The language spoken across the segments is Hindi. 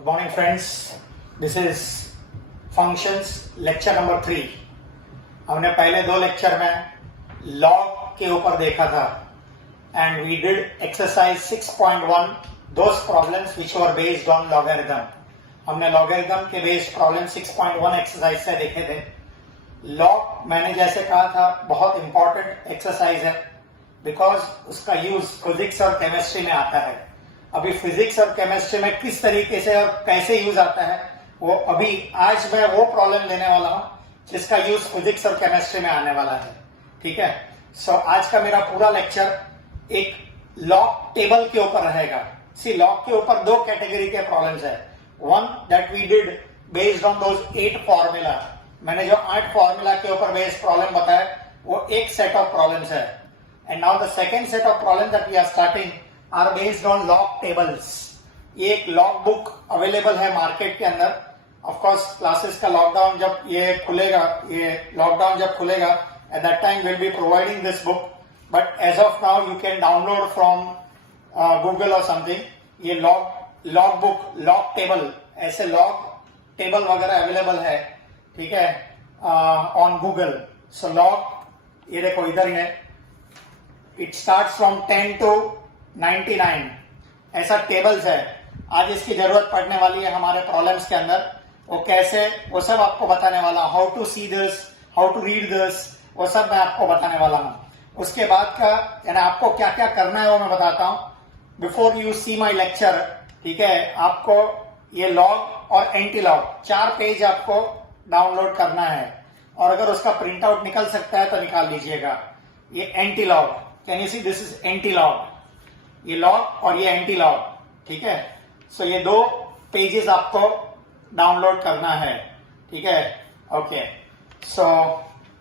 Good morning friends, this is functions lecture number 3। हमने पहले दो लेक्चर में log के ऊपर देखा था and we did exercise 6.1 those problems which were based on logarithm। हमने logarithm के based problem 6.1 एक्सरसाइज से देखे थे। log मैंने जैसे कहा था बहुत important एक्सरसाइज है बिकॉज उसका यूज फिजिक्स और केमिस्ट्री में आता है। अभी फिजिक्स और केमिस्ट्री में किस तरीके से और कैसे यूज आता है वो अभी आज मैं वो प्रॉब्लम लेने वाला हूं जिसका यूज फिजिक्स और केमिस्ट्री में आने वाला है। ठीक है, सो आज का मेरा पूरा लेक्चर एक लॉग टेबल के ऊपर रहेगा। सी लॉग के ऊपर दो कैटेगरी के प्रॉब्लम्स है। One that we did based on those 8 formula. मैंने जो 8 फॉर्मूला के ऊपर बेस्ड प्रॉब्लम बताया वो एक सेट ऑफ प्रॉब्लम्स है। And now the second set of problem that we are starting are based on log tables. ये एक लॉग बुक अवेलेबल है मार्केट के अंदर। ऑफ कोर्स क्लासेस का लॉकडाउन जब ये खुलेगा, ये लॉकडाउन जब खुलेगा at that time will be providing this book, but as of now you can download from Google और समथिंग। ये लॉग बुक, लॉग टेबल, ऐसे लॉग टेबल वगैरह अवेलेबल है, ठीक है, ऑन गूगल। सो लॉग ये देखो इधर है, इट स्टार्ट फ्रॉम 10 to 99 ऐसा टेबल्स है। आज इसकी जरूरत पड़ने वाली है हमारे प्रॉब्लम्स के अंदर। वो कैसे, वो सब आपको बताने वाला, how to see this, how to read this, वो सब मैं आपको बताने वाला हूं। उसके बाद का यानी आपको क्या क्या करना है वो मैं बताता हूं before you see my lecture. ठीक है, आपको ये लॉग और एंटी लॉग 4 पेज आपको डाउनलोड करना है और अगर उसका प्रिंट आउट निकल सकता है तो निकाल लीजिएगा। ये anti log, can you see this is anti log, ये लॉग और ये एंटी लॉग। ठीक है, सो ये 2 पेजेस आपको डाउनलोड करना है। ठीक है, ओके। सो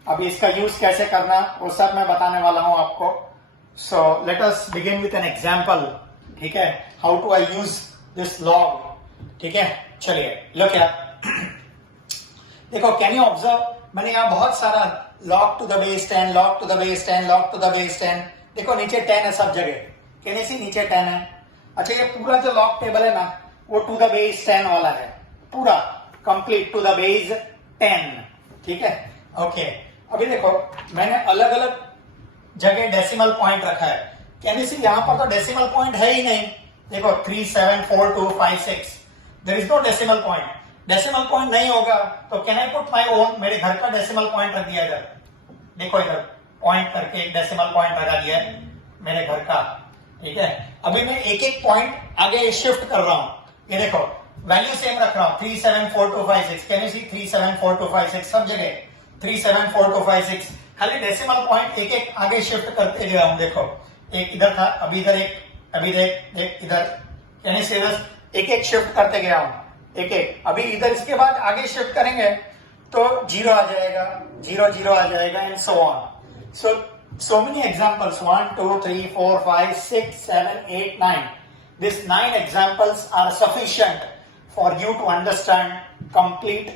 अभी इसका यूज कैसे करना वो सब मैं बताने वाला हूं आपको। So let us begin with an example. ठीक है, how to I use this log. ठीक है, चलिए लो क्या देखो, कैन यू ऑब्जर्व, मैंने यहां बहुत सारा log to the base 10, log to the base 10, log to the base 10। देखो नीचे 10 है सब जगह, कहने से नीचे 10 है। अच्छा, ये पूरा जो log टेबल है ना वो to the base 10 वाला है, पूरा कंप्लीट to the base 10। ठीक है, ओके। अभी देखो मैंने अलग अलग जगह डेसिमल पॉइंट रखा है। कहने से यहां पर तो डेसिमल पॉइंट है ही नहीं। देखो 3, 7, 4, 2, 5, 6, there is no decimal point. Decimal point नहीं होगा तो can I put my own, मेरे घर का डेसिमल पॉइंट रख दिया इधर। देखो इधर पॉइंट करके डेसिमल पॉइंट लगा दिया है मेरे घर का। ठीक है, अभी मैं एक एक पॉइंट आगे शिफ्ट कर रहा हूं। ये देखो वैल्यू सेम रख रहा हूं, 3, 7, 4, 2, 5, 6। कैन यू सी 3, 7, 4, 2, 5, 6 सब जगह 3, 7, 4, 2, 5, 6। खाली डेसिमल पॉइंट एक एक आगे शिफ्ट करते गया हूं। देखो एक इधर था, अभी इधर एक, अभी देख इधर, यानी सीरियस एक एक शिफ्ट करते गया हूं, एक एक। अभी इधर इसके बाद आगे शिफ्ट करेंगे तो 0 आ जाएगा, 0, 0 आ जाएगा and so on. So many examples, 1, 2, 3, 4, 5, 6, 7, 8, 9. These 9 examples are sufficient for you to understand complete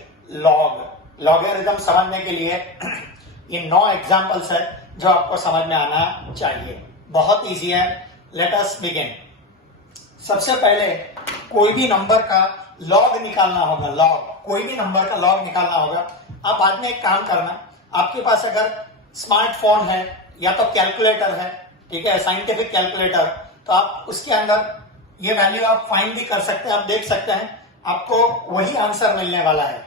log. Logarithm समझने के लिए ये 9 examples है जो आपको समझ में आना चाहिए। बहुत इजी है, let us begin। सबसे पहले कोई भी नंबर का लॉग निकालना होगा। लॉग, कोई भी नंबर का लॉग निकालना होगा। आप बाद में एक काम करना, आपके पास अगर स्मार्टफोन है या तो कैलकुलेटर है, ठीक है, साइंटिफिक कैलकुलेटर, तो आप उसके अंदर ये वैल्यू आप फाइंड भी कर सकते हैं, आप देख सकते हैं, आपको वही आंसर मिलने वाला है।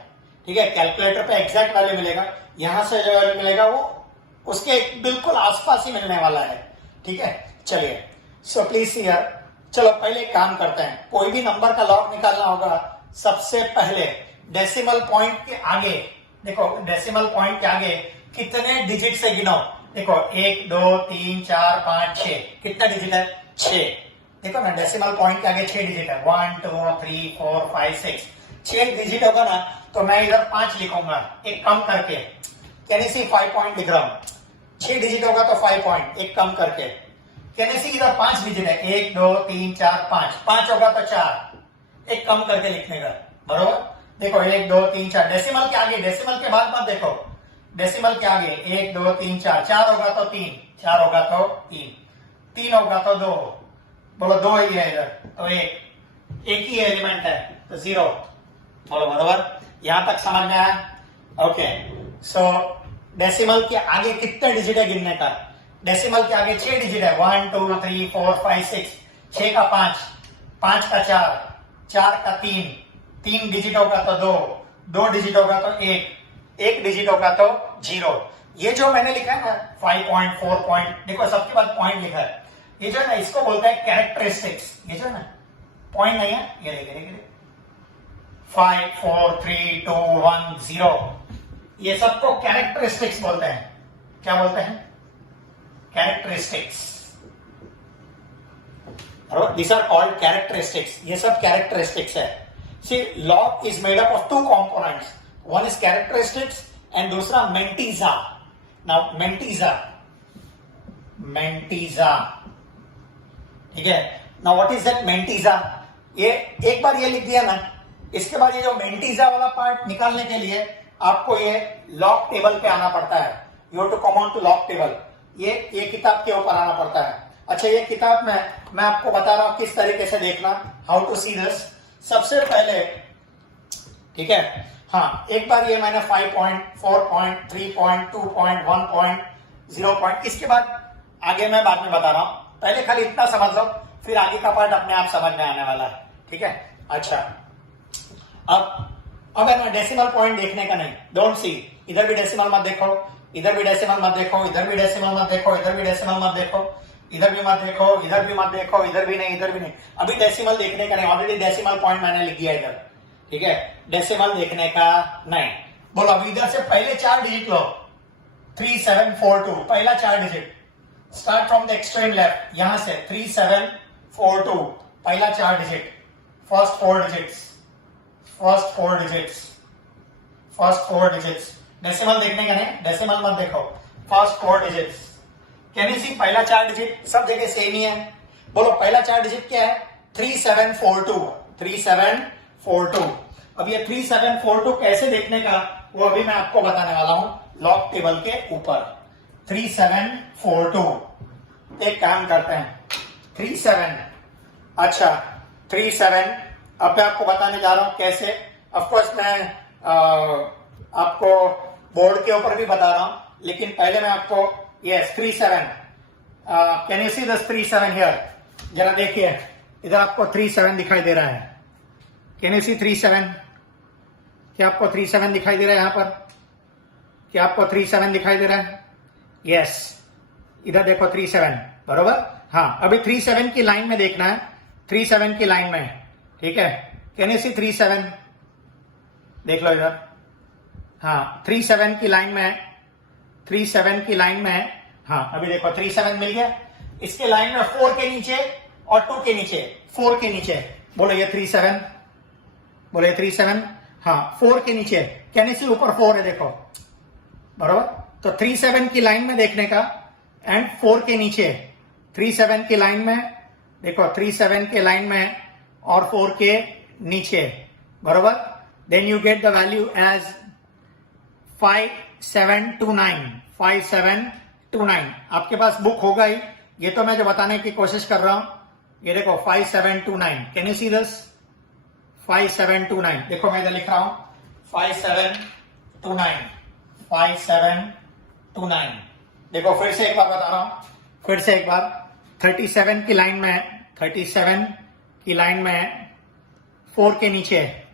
ठीक है, कैलकुलेटर पे एग्जैक्ट वैल्यू मिलेगा, यहां से जो वैल्यू मिलेगा वो उसके बिल्कुल आसपास ही मिलने वाला है। ठीक है, चलिए सो प्लीज हियर। चलो पहले एक काम करते हैं, कोई भी नंबर का लॉग निकालना होगा। सबसे पहले डेसिमल पॉइंट के आगे, देखो डेसिमल पॉइंट के आगे कितने डिजिट से गिनो। देखो 1, 2, 3, 4, 5, 6, कितना डिजिट है? 6। देखो ना डेसिमल पॉइंट के आगे 6 डिजिट है, 1, 2, 3, 4, 5, 6, 6 डिजिट होगा ना तो मैं इधर 5 लिखूंगा, एक कम करके। कैन यू सी 5 पॉइंट लिख रहा हूं, 6 डिजिट होगा तो 5 पॉइंट, एक कम करके। कैन यू सी इधर 5 डिजिट है, 1, 2, 3, 4, 5, 5 होगा तो 4, एक कम करके लिखने का, बरोबर। देखो 1, 2, 3, 4, डेसिमल के आगे, डेसिमल के बाद मत देखो, डेसिमल के आगे 1, 2, 3, 4, 4 होगा तो 3, 4 होगा तो 3, 3 होगा तो 2, बोलो 2 ही है इधर तो एक ही एलिमेंट है। तो 0। बोलो बराबर, यहां तक समझ में आया? ओके, सो डेसिमल के आगे कितने डिजिट है गिनने का? डेसिमल के आगे 6 डिजिट है, 1 2 3 4 5 6, 6 का 5, 5 का 4, 4 का 3, 3 डिजिट होगा तो 2, 2 डिजिट होगा तो 1, 1 डिजिट होगा तो 0। ये जो मैंने लिखा है ना 5 पॉइंट 4 पॉइंट, देखो सबके बाद पॉइंट लिखा है, ये जो है ना इसको बोलते हैं कैरेक्टरिस्टिक्स। ये जो है ना पॉइंट नहीं है, ये देखिए 5 4 3 2 1 0, ये सबको कैरेक्टरिस्टिक्स बोलते हैं। क्या बोलते हैं? Characteristics. These are called characteristics. ये सब characteristics है। See, log is made up of 2 components. One is characteristics and दूसरा mentisa. Now mentisa, ठीक है? Now what is that mentisa? ये एक बार ये लिख दिया ना, इसके बाद ये जो mentisa वाला पार्ट निकालने के लिए आपको ये log टेबल पे आना पड़ता है। You have to come on to log table. ये किताब के ऊपर आना पड़ता है। अच्छा, ये किताब में मैं आपको बता रहा हूं किस तरीके से देखना, हाउ टू सी दिस। सबसे पहले, ठीक है, हाँ, एक बार ये मैंने 5 point 4 point 3 point 2 point 1 point 0 point, इसके बाद आगे मैं बाद में बता रहा हूं। पहले खाली इतना समझ लो, फिर आगे का पार्ट अपने आप समझ में आने वाला है। ठीक है, अच्छा, अब है ना डेसिमल पॉइंट देखने का नहीं, डोंट सी। इधर भी डेसिमल मत देखो, इधर भी डेसिमल मत देखो, इधर भी डेसिमल मत देखो, इधर भी डेसिमल मत देखो, इधर भी मत देखो, इधर भी मत देखो, इधर भी नहीं, इधर भी नहीं। अभी डेसिमल देखने का नहीं, ऑलरेडी डेसिमल पॉइंट मैंने लिख दिया इधर। ठीक है, डेसिमल देखने का नहीं। बोलो, अभी इधर से पहले 4 डिजिट लो, 3 7 4 2, पहला 4 digit. Start from the extreme left, यहां से 3 7 4 2, पहला 4 digit, first 4 digits, first 4 digits, first 4 digits. Decimal देखने का नहीं, डेसिमल मत देखो, फर्स्ट 4 डिजिट्स। कैन यू सी, पहला 4 डिजिट सब जगह सेम ही है। बोलो, पहला 4 डिजिट क्या है? 3 7 4 2, 3 7 4 2। अब ये 3 7 4 2 कैसे देखने का, वो अभी मैं आपको बताने वाला हूं लॉग टेबल के ऊपर। 3 7 4 2, एक काम करते हैं, 3 7, अच्छा 3 7, अब मैं आपको बताने जा रहा हूं कैसे। ऑफकोर्स मैं आपको बोर्ड के ऊपर भी बता रहा हूं, लेकिन पहले मैं आपको, yes 3 7, can you see this 3 7 here? जरा देखिए, इधर आपको 3 7 दिखाई दे रहा है। कैन यू सी 3 7? क्या आपको 3 7 दिखाई दे रहा है यहां पर? क्या आपको 3 7 दिखाई दे रहा है? यस, इधर देखो 3 7, बरोबर। हाँ, अभी 3 7 की लाइन में देखना है, 3 7 की लाइन में। ठीक है, कैन यू सी 3 7? देख लो इधर, हाँ 3 7 की लाइन में, 3 7 की लाइन में। हाँ, अभी देखो 3 7 मिल गया। इसके लाइन में 4 के नीचे और 2 के नीचे, 4 के नीचे। बोलो ये 3 7, बोलो ये 3 7, हाँ 4 के नीचे। कैन यू सी ऊपर 4 है, देखो, बरोबर। तो 3 7 की लाइन में देखने का, एंड 4 के नीचे, 3 7 की लाइन में देखो, 3 7 के लाइन में और 4 के नीचे, बरोबर। Then you get the value as 5 7 2 9, 5 7 2 9। आपके पास बुक होगा ही, ये तो मैं जो बताने की कोशिश कर रहा हूं। ये देखो 5 7 2 9, कैन यू सी दिस? 5 7 2 9, देखो मैं इधर लिख रहा हूं 5 7 2 9, 5 7 2 9। देखो फिर से एक बार बता रहा हूं, फिर से एक बार। 37 की लाइन में, 37 की लाइन में 4 के नीचे,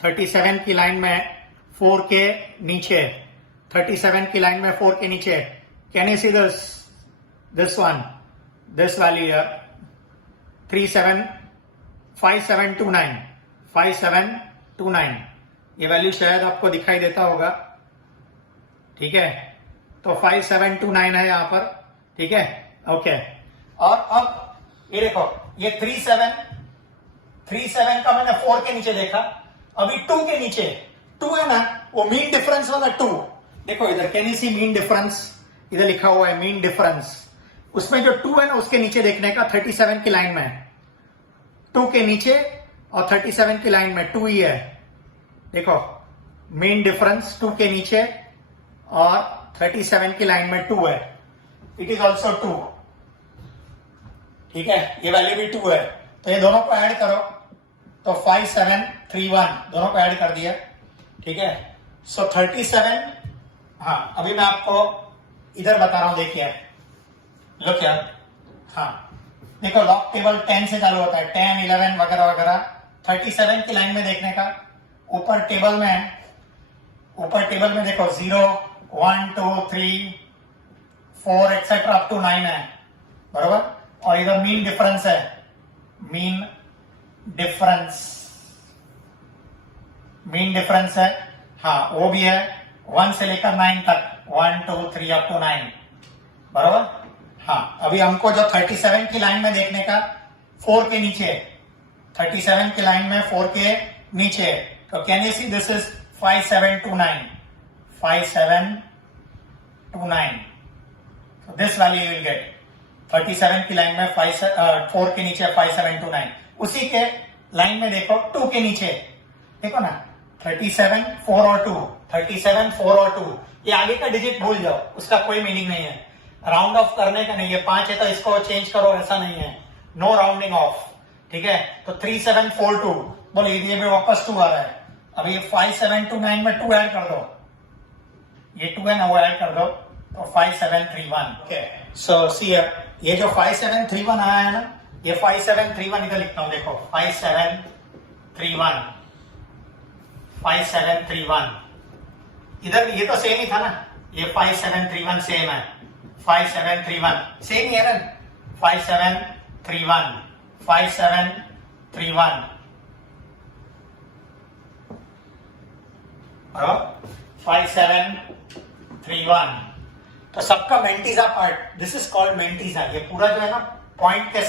37 की लाइन में 4 के नीचे, 37 की लाइन में 4 के नीचे। Can you see this one, this value here? 3 7 5 7 2 9, 5 7 2 9। ये वैल्यू शायद आपको दिखाई देता होगा। ठीक है, तो 5 7 2 9 है यहां पर। ठीक है, ओके। और अब ये देखो, ये 3 7 का मैंने 4 के नीचे देखा, अभी 2 के नीचे 2 है ना, वो मीन डिफरेंस वाला 2। देखो इधर, can you see mean difference? इधर लिखा हुआ है मीन डिफरेंस। उसमें जो 2 है ना, उसके नीचे देखने का। 37 की लाइन में 2 के नीचे और 37 की लाइन में 2 ही है। देखो मीन डिफरेंस 2 के नीचे और 37 की लाइन में 2 है। It is also 2। ठीक है, ये वैल्यू भी 2 है, तो ये दोनों को ऐड करो तो 5731 दोनों को ऐड कर दिया, ठीक है। सो 37, हाँ अभी मैं आपको इधर बता रहा हूं, देखिए लो क्या, हाँ देखो लॉग टेबल 10 से चालू होता है, 10 11 वगैरह वगैरह। 37 की लाइन में देखने का, ऊपर टेबल में देखो 0 1 2 3 4 एक्सेट्रा अप टू 9 है, बरोबर। और इधर मीन डिफरेंस है, मीन डिफरेंस है, हाँ वो भी है 1 से लेकर 9 तक, 1 2 3 अप टू 9, बरोबर। हाँ अभी हमको जो 37 की लाइन में देखने का 4 के नीचे, 37 की लाइन में 4 के नीचे, तो can you see this is 5729, so this value you will get 37 की लाइन में 4 के नीचे 5729। उसी के लाइन में देखो 2 के नीचे, देखो ना 37 4 और 2, 37 4 और 2, ये आगे का डिजिट भूल जाओ, उसका कोई मीनिंग नहीं है, राउंड ऑफ करने का नहीं है। 5 है तो इसको चेंज करो, ऐसा नहीं है, नो राउंडिंग ऑफ, ठीक है। तो 3742 बोले ये भी वापस 2 आ रहा है। अभी 5729 में 2 ऐड कर दो, ये 2 है ना वो ऐड कर दो, तो 5731। ओके सो सी ये जो 5731 आया है ना, ये 5731 इधर लिखता हूं, देखो 5731 इधर, ये तो सेम ही था ना, ये 5731 सेम है, 5731 सेम ही है ना, 5731 5731, तो सबका मेंटीजा पार्ट, दिस इज कॉल्ड मेंटीजा। ये पूरा जो है ना पॉइंट के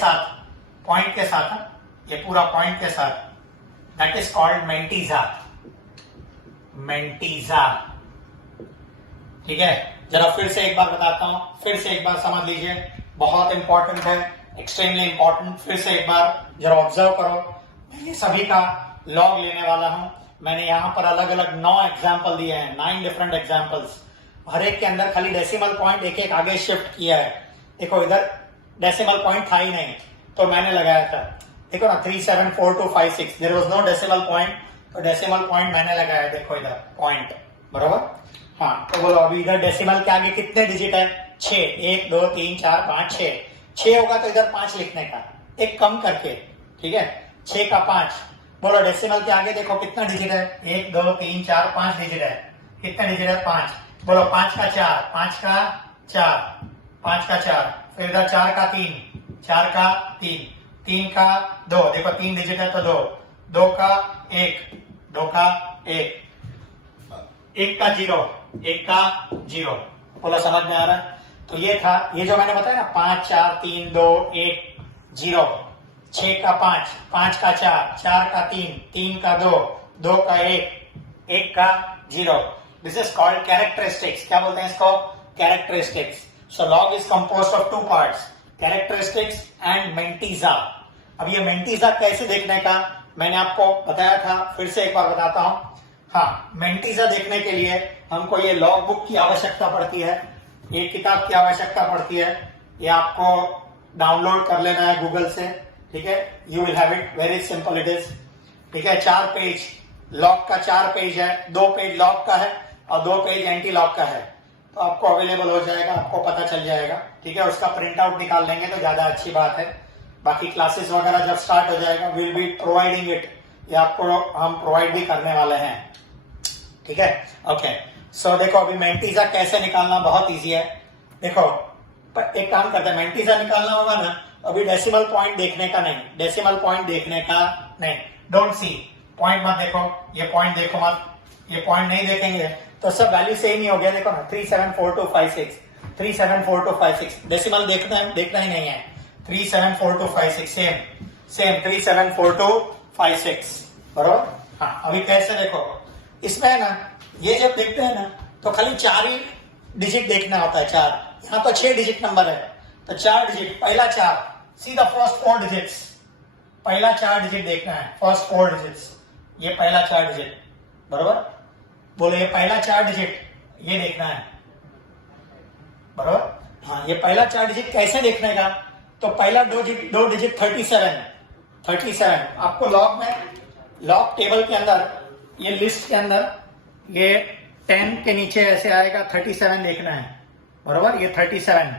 साथ ये पूरा पॉइंट के साथ, दैट इज कॉल्ड मेंटीजा, ठीक है। जरा फिर से एक बार बताता हूं, फिर से एक बार समझ लीजिए, बहुत इंपॉर्टेंट है, एक्सट्रीमली इंपॉर्टेंट। फिर से एक बार जरा ऑब्जर्व करो, ये सभी का लॉग लेने वाला हूं। मैंने यहां पर अलग अलग 9 एग्जाम्पल दिए हैं, 9 डिफरेंट एग्जाम्पल्स, हर एक के अंदर खाली डेसिमल पॉइंट एक एक आगे शिफ्ट किया है। देखो इधर डेसिमल पॉइंट था ही नहीं, तो मैंने लगाया था, देखो ना 374256, there was no decimal point, तो डेसिमल पॉइंट मैंने लगाया, देखो इधर पॉइंट, बरोबर। हाँ तो बोलो अभी इधर डेसिमल के आगे कितने डिजिट है? 6, 1 2 3 4 5 6 होगा तो इधर 5 लिखने का, एक कम करके, ठीक है, 6 का 5। बोलो डेसिमल के आगे देखो कितना डिजिट है, 1 2 3 4 5 डिजिट है, कितना डिजिट है? 5। बोलो 5 का 4, 5 का 4, 5 का 4, फिर इधर 4 का 3, 4 का 3, 3 का 2, देखो 3 डिजिट है तो 2, 2 का 1, 2 का 1, 1 का 0, 1 का 0। बोला समझ में आ रहा है? तो ये था, ये जो मैंने बताया ना 5 4 3 2 1 0, 6 का 5, 5 का 4, 4 का 3, 3 का 2, 2 का 1, 1 का 0। This is called characteristics. क्या बोलते हैं इसको? Characteristics. So log is composed of 2 parts, characteristics and mantissa. अब ये मेंटीजा कैसे देखने का मैंने आपको बताया था, फिर से एक बार बताता हूं। हाँ, मेंटीजा देखने के लिए हमको ये लॉग बुक की आवश्यकता पड़ती है, ये किताब की आवश्यकता पड़ती है, ये आपको डाउनलोड कर लेना है गूगल से, ठीक है। You will have it, very simple it is, ठीक है। 4 पेज लॉग का 4 पेज है, 2 पेज लॉग का है और 2 पेज एंटी लॉग का है, तो आपको अवेलेबल हो जाएगा, आपको पता चल जाएगा, ठीक है। उसका प्रिंट आउट निकाल लेंगे तो ज्यादा अच्छी बात है। बाकी क्लासेस वगैरह जब स्टार्ट हो जाएगा, विल बी प्रोवाइडिंग इट, ये आपको हम प्रोवाइड भी करने वाले हैं, ठीक है। ओके सो देखो अभी मेंटीजा कैसे निकालना, बहुत इजी है। देखो एक काम करते हैं, मेंटीजा निकालना होगा ना, अभी डेसिमल पॉइंट देखने का नहीं, डेसिमल पॉइंट देखने का नहीं, डोंट सी, पॉइंट मत देखो, ये पॉइंट देखो मत, ये पॉइंट नहीं देखेंगे तो सब वैल्यू सेम ही हो गया। देखो ना 374256, 374256, डेसिमल देखना ही नहीं है, 374256 सेम 374256, बरोबर। हाँ अभी कैसे देखो, इसमें है ना, ये जब देखते हैं ना तो खाली 4 ही डिजिट देखना होता है, 4, यहाँ तो 6 डिजिट नंबर है, तो 4 डिजिट, पहला 4, सी द फर्स्ट 4 डिजिट्स, पहला 4 डिजिट देखना है, फर्स्ट 4 डिजिट्स, ये पहला 4 डिजिट, बरोबर। बोलो ये पहला 4 डिजिट ये देखना है, बरोबर। हाँ ये पहला 4 डिजिट कैसे देखने का, तो पहला 2 डिजिट 37, आपको लॉग में लॉग टेबल के अंदर, ये लिस्ट के अंदर ये 10 के नीचे ऐसे आएगा 37 देखना है, बरोबर। ये 37,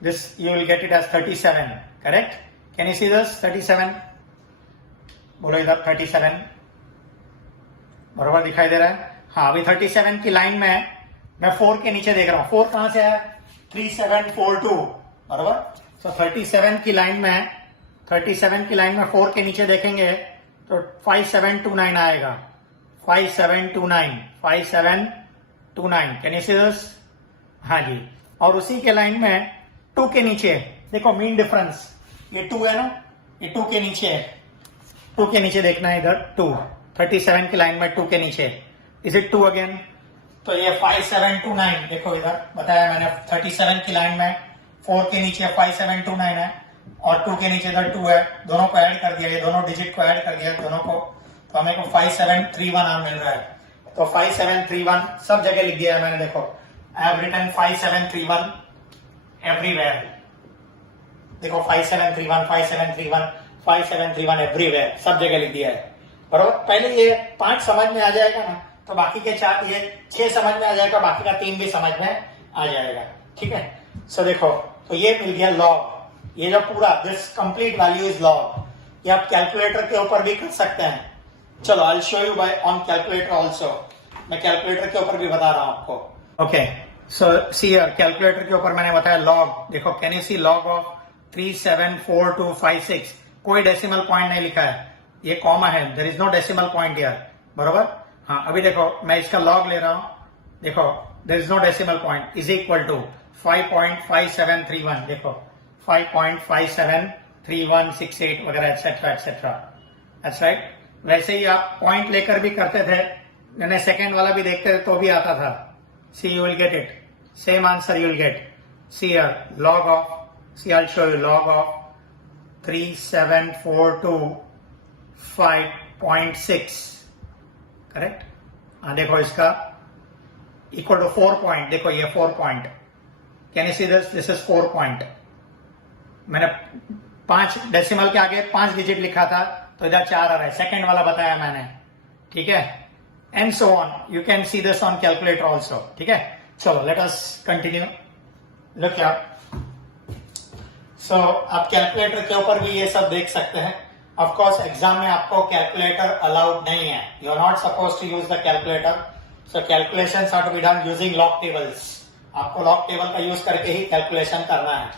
this you will get it as 37, correct. Can you see this 37? बोलो इधर 37, बरोबर दिखाई दे रहा है। हाँ, अभी 37 की लाइन में है, मैं 4 के नीचे देख रहा हूं। 4 कहां से है? 3742, बरोबर। सो 37 की लाइन में है, 37 की लाइन में 4 के नीचे देखेंगे तो 5729 आएगा। 5729, 5729, कैन यू सी दिस? हाँ जी। और उसी के लाइन में 2 के नीचे देखो, मीन डिफरेंस, ये 2 है ना, ये 2 के नीचे है, 2 के नीचे देखना है इधर 2, 37 की लाइन में 2 के नीचे, इज इट 2 अगेन? तो ये 5729, देखो इधर बताया मैंने, 37 की लाइन में 4 के नीचे 5729 है और 2 के नीचे इधर 2 है, दोनों को ऐड कर दिया, ये दोनों डिजिट को ऐड कर दिया दोनों को, तो हमें को 5731 मिल रहा है। तो 5731 सब जगह लिख दिया है मैंने, देखो आई हैव रिटन 5731 एवरीवेयर, देखो 5731 5731 5731 एवरीवेयर, सब जगह लिख दिया है, बरोबर। पहले ये 5 समझ में आ जाएगा ना, तो बाकी के 4, ये 6 समझ में आ जाएगा, बाकी का 3 भी समझ में आ जाएगा, ठीक है। सो देखो, तो ये मिल गया लॉग, ये जो पूरा this complete value is log. ये आप कैलकुलेटर के ऊपर भी कर सकते हैं। चलो I will show you by on calculator also, मैं कैलकुलेटर के ऊपर भी बता रहा हूं आपको। Okay, so see here, calculator के ऊपर मैंने बताया लॉग, देखो can you see log of 374256, कोई डेसिमल पॉइंट नहीं लिखा है, ये कॉमा है, there is no decimal point here, बरोबर। हाँ, अभी देखो मैं इसका लॉग ले रहा हूं, देखो there is no decimal point, is equal to 5.5731, देखो 5.573168 वगैरह एक्सेट्रा एक्सेट्रा, दैट्स राइट। वैसे ही आप पॉइंट लेकर भी करते थे, मैंने सेकेंड वाला भी देखते थे तो भी आता था। See you will get it, same answer you will get. See here log of, see I will show you log of 3742.5.6, correct. हाँ देखो इसका इक्वल टू 4 पॉइंट, देखो ये 4 point, can you see this? This is 4 point. मैंने 5 डेसिमल के आगे 5 डिजिट लिखा था, तो इधर 4 आ रहा है, सेकेंड वाला बताया मैंने, ठीक है। And so on, you can see this on calculator also, ठीक है। चलो let us continue, look here. So आप कैलकुलेटर के ऊपर भी ये सब देख सकते हैं। ऑफ कोर्स एग्जाम में आपको कैलकुलेटर अलाउड नहीं है, you are not suppose to use the calculator, so calculations are to be done using log tables. आपको लॉग टेबल का यूज करके ही कैलकुलेशन करना है,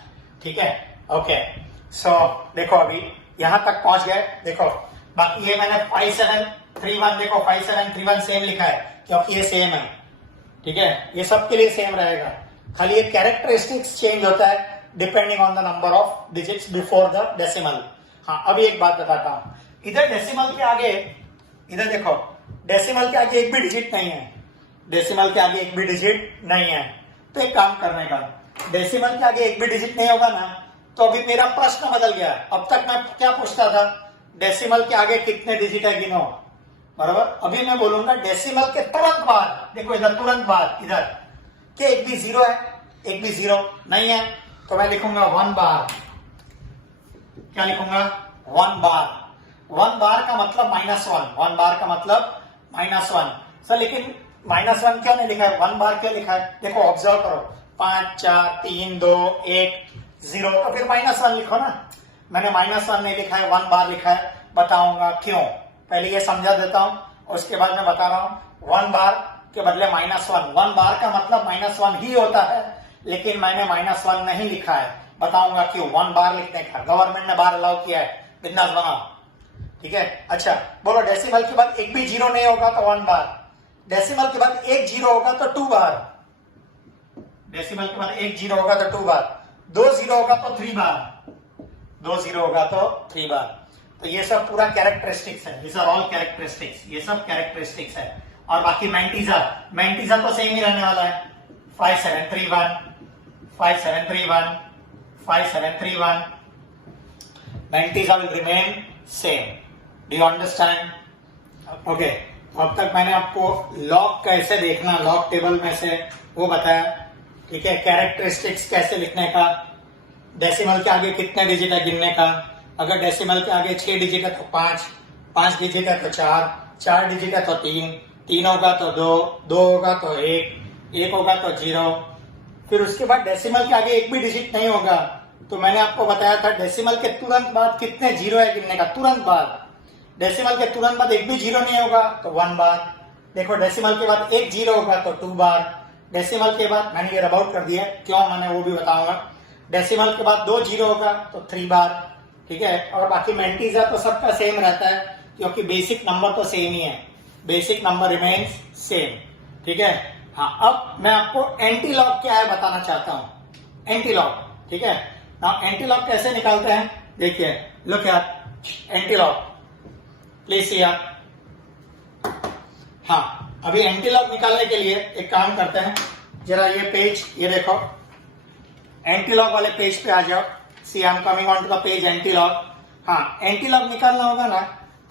ठीक है। ओके, सो देखो अभी यहां तक पहुंच गए, देखो बाकी ये मैंने 5731, देखो 5731 सेम लिखा है क्योंकि ये सेम है, ठीक है, ये सबके लिए सेम रहेगा, खाली ये कैरेक्टरिस्टिक्स चेंज होता है depending on the number of digits before the decimal. हाँ, अभी एक बात बताता हूं, इधर डेसिमल के आगे, इधर देखो डेसिमल के आगे एक भी डिजिट नहीं है, डेसिमल के आगे एक भी डिजिट नहीं है, तो एक काम करने का, डेसिमल के आगे एक भी डिजिट नहीं होगा ना, तो अभी मेरा प्रश्न बदल गया। अब तक मैं क्या पूछता था, डेसिमल के आगे कितने डिजिट है गिनो, बराबर। अभी मैं बोलूंगा डेसिमल के तुरंत बाद, देखो इधर तुरंत बाद, इधर के एक भी 0 है, एक भी 0 नहीं है, तो मैं लिखूंगा 1 बार। क्या लिखूंगा? 1 बार। 1 बार का मतलब -1, 1 बार का मतलब -1। सर लेकिन -1 क्यों नहीं लिखा है, 1 बार क्यों लिखा है? देखो ऑब्जर्व करो, 5 4 3 2 1 0, तो फिर -1 लिखो ना। मैंने -1 नहीं लिखा है, 1 बार लिखा है, बताऊंगा क्यों। पहले ये समझा देता हूं, उसके बाद मैं बता रहा हूं। 1 बार के बदले -1, 1 बार का मतलब -1 ही होता है, लेकिन मैंने -1 नहीं लिखा है, बताऊंगा क्यों। 1 बार लिखने का गवर्नमेंट ने बार अलाउ किया है, बिंदास बनाओ, ठीक है। अच्छा बोलो, डेसिमल के बाद एक भी 0 नहीं होगा तो 1 बार, डेसिमल के बाद एक 0 होगा तो 2 बार, डेसिमल के बाद एक 0 होगा तो 2 बार, 2 0 होगा तो 3 बार, 2 0 होगा तो 3 बार। तो ये सब पूरा कैरेक्टरिस्टिक्स है, दिस आर ऑल कैरेक्टरिस्टिक्स, ये सब कैरेक्टरिस्टिक्स है। और बाकी मैंटीजा तो सेम ही रहने वाला है, 5731 5731 5731, mantissa will remain same. Do you understand? Okay, अब तक मैंने आपको लॉग कैसे देखना, लॉग टेबल में से वो बताया, ठीक है। कैरेक्टरिस्टिक्स कैसे लिखने का, डेसिमल के आगे कितने डिजिट है गिनने का, अगर डेसिमल के आगे 6 डिजिट है तो 5, 5 डिजिट है तो 4, 4 डिजिट है तो 3, 3 होगा तो 2, 2 होगा तो 1, 1 होगा तो 0। फिर उसके बाद डेसिमल के आगे एक भी डिजिट नहीं होगा। तो मैंने आपको बताया था डेसिमल के तुरंत बाद कितने जीरो है गिनने का, तुरंत बाद। डेसिमल के तुरंत बाद एक भी जीरो नहीं होगा तो 1 बार। देखो डेसिमल के बाद एक जीरो होगा तो 2 बार। डेसिमल के बाद मैंने ये रब आउट कर दिया, क्यों मैंने वो भी बताऊंगा। डेसिमल के बाद 2 जीरो होगा तो 3 बार, ठीक है। और बाकी में इंटीजर तो सबका सेम रहता है, क्योंकि बेसिक नंबर तो सेम ही है, बेसिक नंबर रिमेन्स सेम, ठीक है। हाँ, अब मैं आपको एंटी लॉग क्या है बताना चाहता हूं। एंटी लॉग, ठीक है ना। एंटी लॉग कैसे निकालते हैं, देखिए, लुक यार, एंटी लॉग प्लीज सी यार। हाँ, अभी एंटी लॉग निकालने के लिए एक काम करते हैं, जरा ये पेज, ये देखो, एंटी लॉग वाले पेज पे आ जाओ। See I am coming on to the page antilog. हाँ, एंटी लॉग निकालना होगा ना,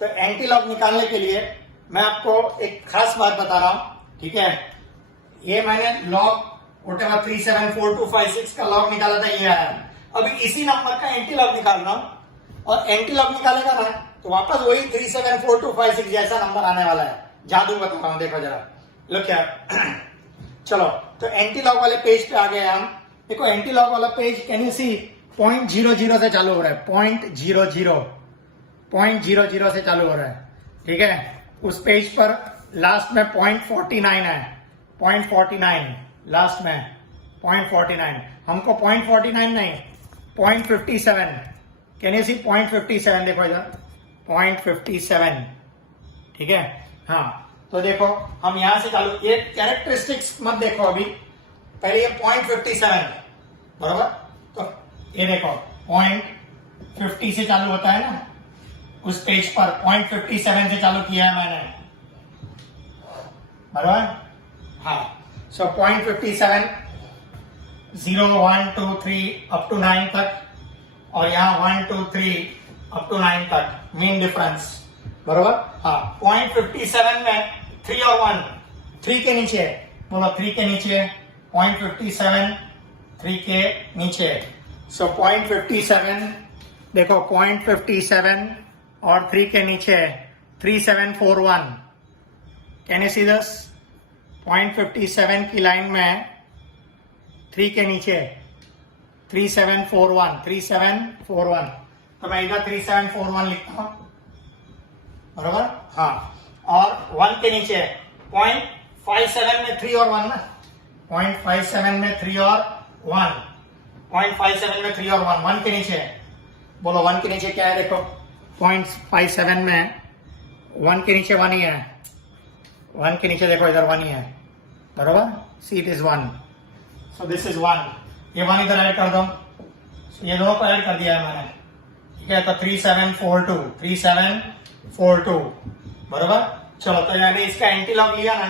तो एंटी लॉग निकालने के लिए मैं आपको एक खास बात बता रहा हूं, ठीक है। ये मैंने लॉग व्हाटएवर 374256 का लॉग निकाला था, ये आया। अभी इसी नंबर का एंटी लॉग निकाल रहा हूं, और एंटी लॉग निकालेगा ना तो वापस वही 374256 जैसा नंबर आने वाला है। जादू बता रहा हूं, देखो जरा, लो क्या। चलो, तो एंटी लॉग वाले पेज पे आ गए हम। देखो एंटी लॉग वाला पेज, कैन यू सी, 0.00 से चालू हो रहा है, 0.00 से चालू हो रहा है, ठीक है। उस पेज पर लास्ट में 0.49 है, 0.49 लास्ट में, 0.49। हमको 0.49 नहीं, 0.57। कैन यू सी 0.57, देखो इधर 0.57, ठीक है। हाँ, तो देखो हम यहां से चालू, ये कैरेक्टरिस्टिक्स मत देखो अभी, पहले ये 0.57, बरोबर। तो ये देखो 0.50 से चालू होता है ना, उस पेज पर 0.57 से चालू किया है मैंने, बरोबर। हाँ, सो 0.57, 0, 1, 2, 3 अप टू 9 तक, और यहाँ 1, 2, 3 अप टू 9 तक मीन डिफरेंस, बरोबर। हाँ, 0.57 में 3 और 1, 3 के नीचे, बोलो 3 के नीचे, 0.57 3 के नीचे। सो 0.57, देखो 0.57 और 3 के नीचे 3741। Can you see this? 0.57 की लाइन में 3 के नीचे 3741, 3741। तो मैं इधर 3741 लिखता हूं, बरोबर। हाँ, और 1 के नीचे 0.57 में 3 और 1 ना, 0.57 में 3 और 1, 0.57 में 3 और 1, 1 के नीचे, बोलो 1 के नीचे क्या है, देखो 0.57 में 1 के नीचे 1 ही है, 1 के नीचे देखो इधर 1 ही है, बरोबर। See it is 1, so this is 1। ये 1 इधर ऐड कर दो, ये दोनों को ऐड कर दिया है मैंने, ठीक है। तो 3742, 3742, बरोबर। चलो, तो यानी इसका एंटी लॉग लिया ना,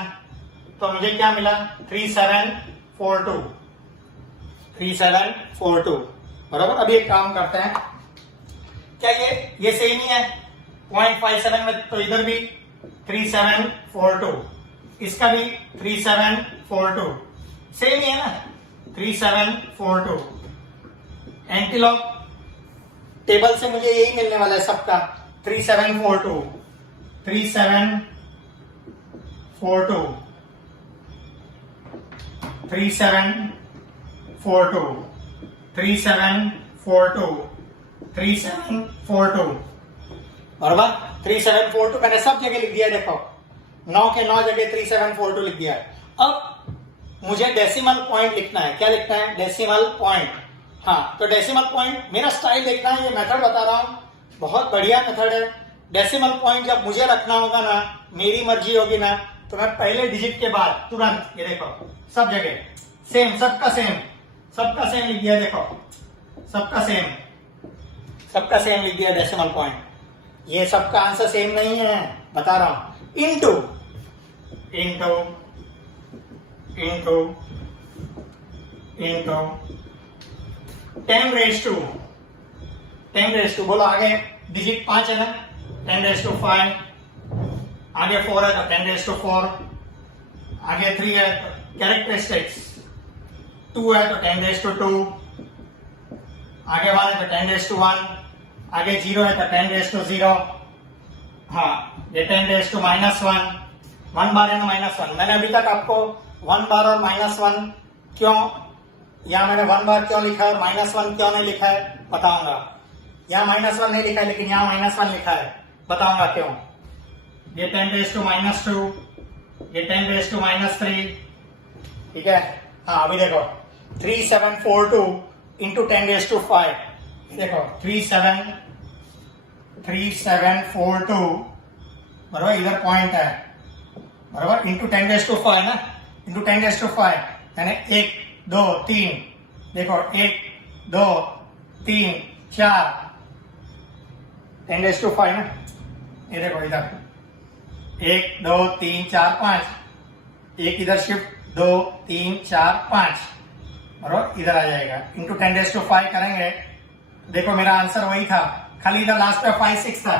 तो मुझे क्या मिला, 3742, 3742, बरोबर। अभी एक काम करते हैं, क्या ये सेम ही है 0.57 में, तो इधर भी 3742, इसका भी 3742 सेम ही है ना, 3742। एंटी लॉग टेबल से मुझे यही मिलने वाला है सबका, 3742, 3742, 3742, 3742, 3742, बराबर। 3742 मैंने सब जगह लिख दिया, देखो 9 के 9 जगह 3742 लिख दिया है। अब मुझे डेसिमल पॉइंट लिखना है, क्या लिखना है, डेसिमल पॉइंट। हाँ, तो डेसिमल पॉइंट, मेरा स्टाइल देखना है, ये मेथड बता रहा हूं, बहुत बढ़िया मेथड है। डेसिमल पॉइंट जब मुझे रखना होगा ना, मेरी मर्जी होगी ना, तो मैं पहले डिजिट के बाद तुरंत, ये देखो सब जगह सेम, सबका सेम लिख दिया, देखो सबका सेम लिख दिया डेसिमल पॉइंट। ये सबका आंसर सेम नहीं है, बता रहा हूं। इनटू 10 रेज टू, बोलो आगे डिजिट 5 है ना, 10⁵, आगे 4 है तो 10⁴, आगे 3 है तो कैरेक्टरिस्टिक्स, 2 है तो 10⁵2, आगे 1 है तो 10⁵1, आगे 0 है तो 10⁵0, हाँ, ये 10 रेज टू -1, 1 बार है ना -1। मैंने अभी तक आपको 1 बार और -1 क्यों, यहाँ मैंने 1 बार क्यों लिखा है, -1 क्यों नहीं लिखा है बताऊंगा। यहाँ -1 नहीं लिखा है लेकिन यहाँ -1 लिखा है, बताऊंगा क्यों। ये 10 रेज टू -2, ये 10 रेज टू -3, ठीक है। हाँ अभी देखो 3742 इंटू 10 रेज टू 5, देखो 3742 बराबर, इधर पॉइंट है बराबर, इंटू 10 रेज टू 5 ना, इंटू 10 रेज टू 5 यानी 1 2 3, देखो 1 2 3 4, 10 रेज टू 5 ना, ये देखो इधर 1 2 3 4 5, एक इधर शिफ्ट 2 3 4 5 बराबर, इधर आ जाएगा। इंटू 10 रेज टू 5 करेंगे, देखो मेरा आंसर वही था, खाली इधर लास्ट पे 5 6 था।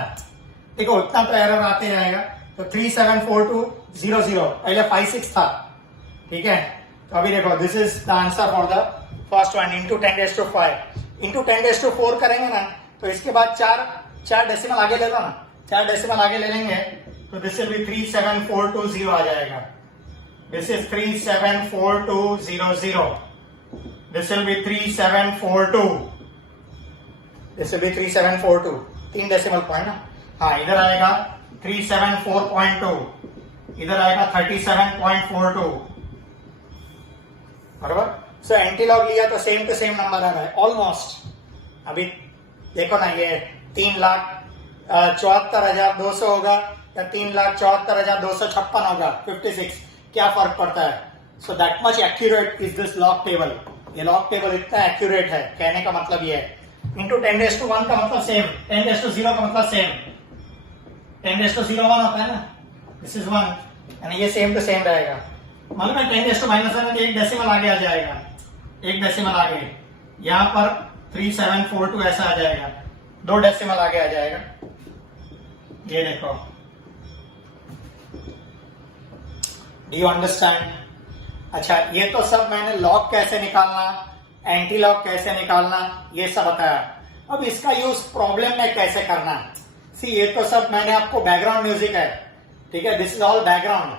देखो उतना तो एरर आते रहेगा। तो 374200 पहले 5 6 था, ठीक है। तो अभी देखो this is the answer for the first one, into 10 raise to 5। Into 10 raise to 4 करेंगे ना, तो इसके बाद चार डेसिमल आगे ले लो ना, 4 डेसिमल आगे ले लेंगे तो दिस विल बी 37420 आ जाएगा। This is 37420, this will be 3742, this will be 3742, 3 decimal point ना। हाँ इधर आएगा 374.2, इधर आएगा 37.42 बराबर। सो एंटीलॉग लिया तो सेम टू सेम नंबर आ रहा है ऑलमोस्ट। अभी देखो ना, ये 3,74,200 होगा या 3,74,256 होगा, 56, क्या फर्क पड़ता है। So that much accurate is this log table. ये लॉग टेबल इतना एक्यूरेट है, कहने का मतलब ये है। इंटू 10 रेज टू 1 का मतलब सेम, 10 रेज टू 0 का मतलब सेम, 10 रेज टू 0 1 होता है ना, दिस इज 1 यानी ये सेम टू सेम रहेगा। मालूम है 10 रेज टू -1 एक डेसिमल आगे आ जाएगा, एक डेसिमल आगे, यहाँ पर 3742 ऐसा आ जाएगा, 2 डेसिमल आगे आ जाएगा। ये देखो, डू यू अंडरस्टैंड। अच्छा ये तो सब मैंने लॉग कैसे निकालना, एंटी लॉग कैसे निकालना ये सब बताया। अब इसका यूज प्रॉब्लम में कैसे करना, सी ये तो सब मैंने आपको बैकग्राउंड म्यूजिक है, ठीक है, दिस इज ऑल बैकग्राउंड।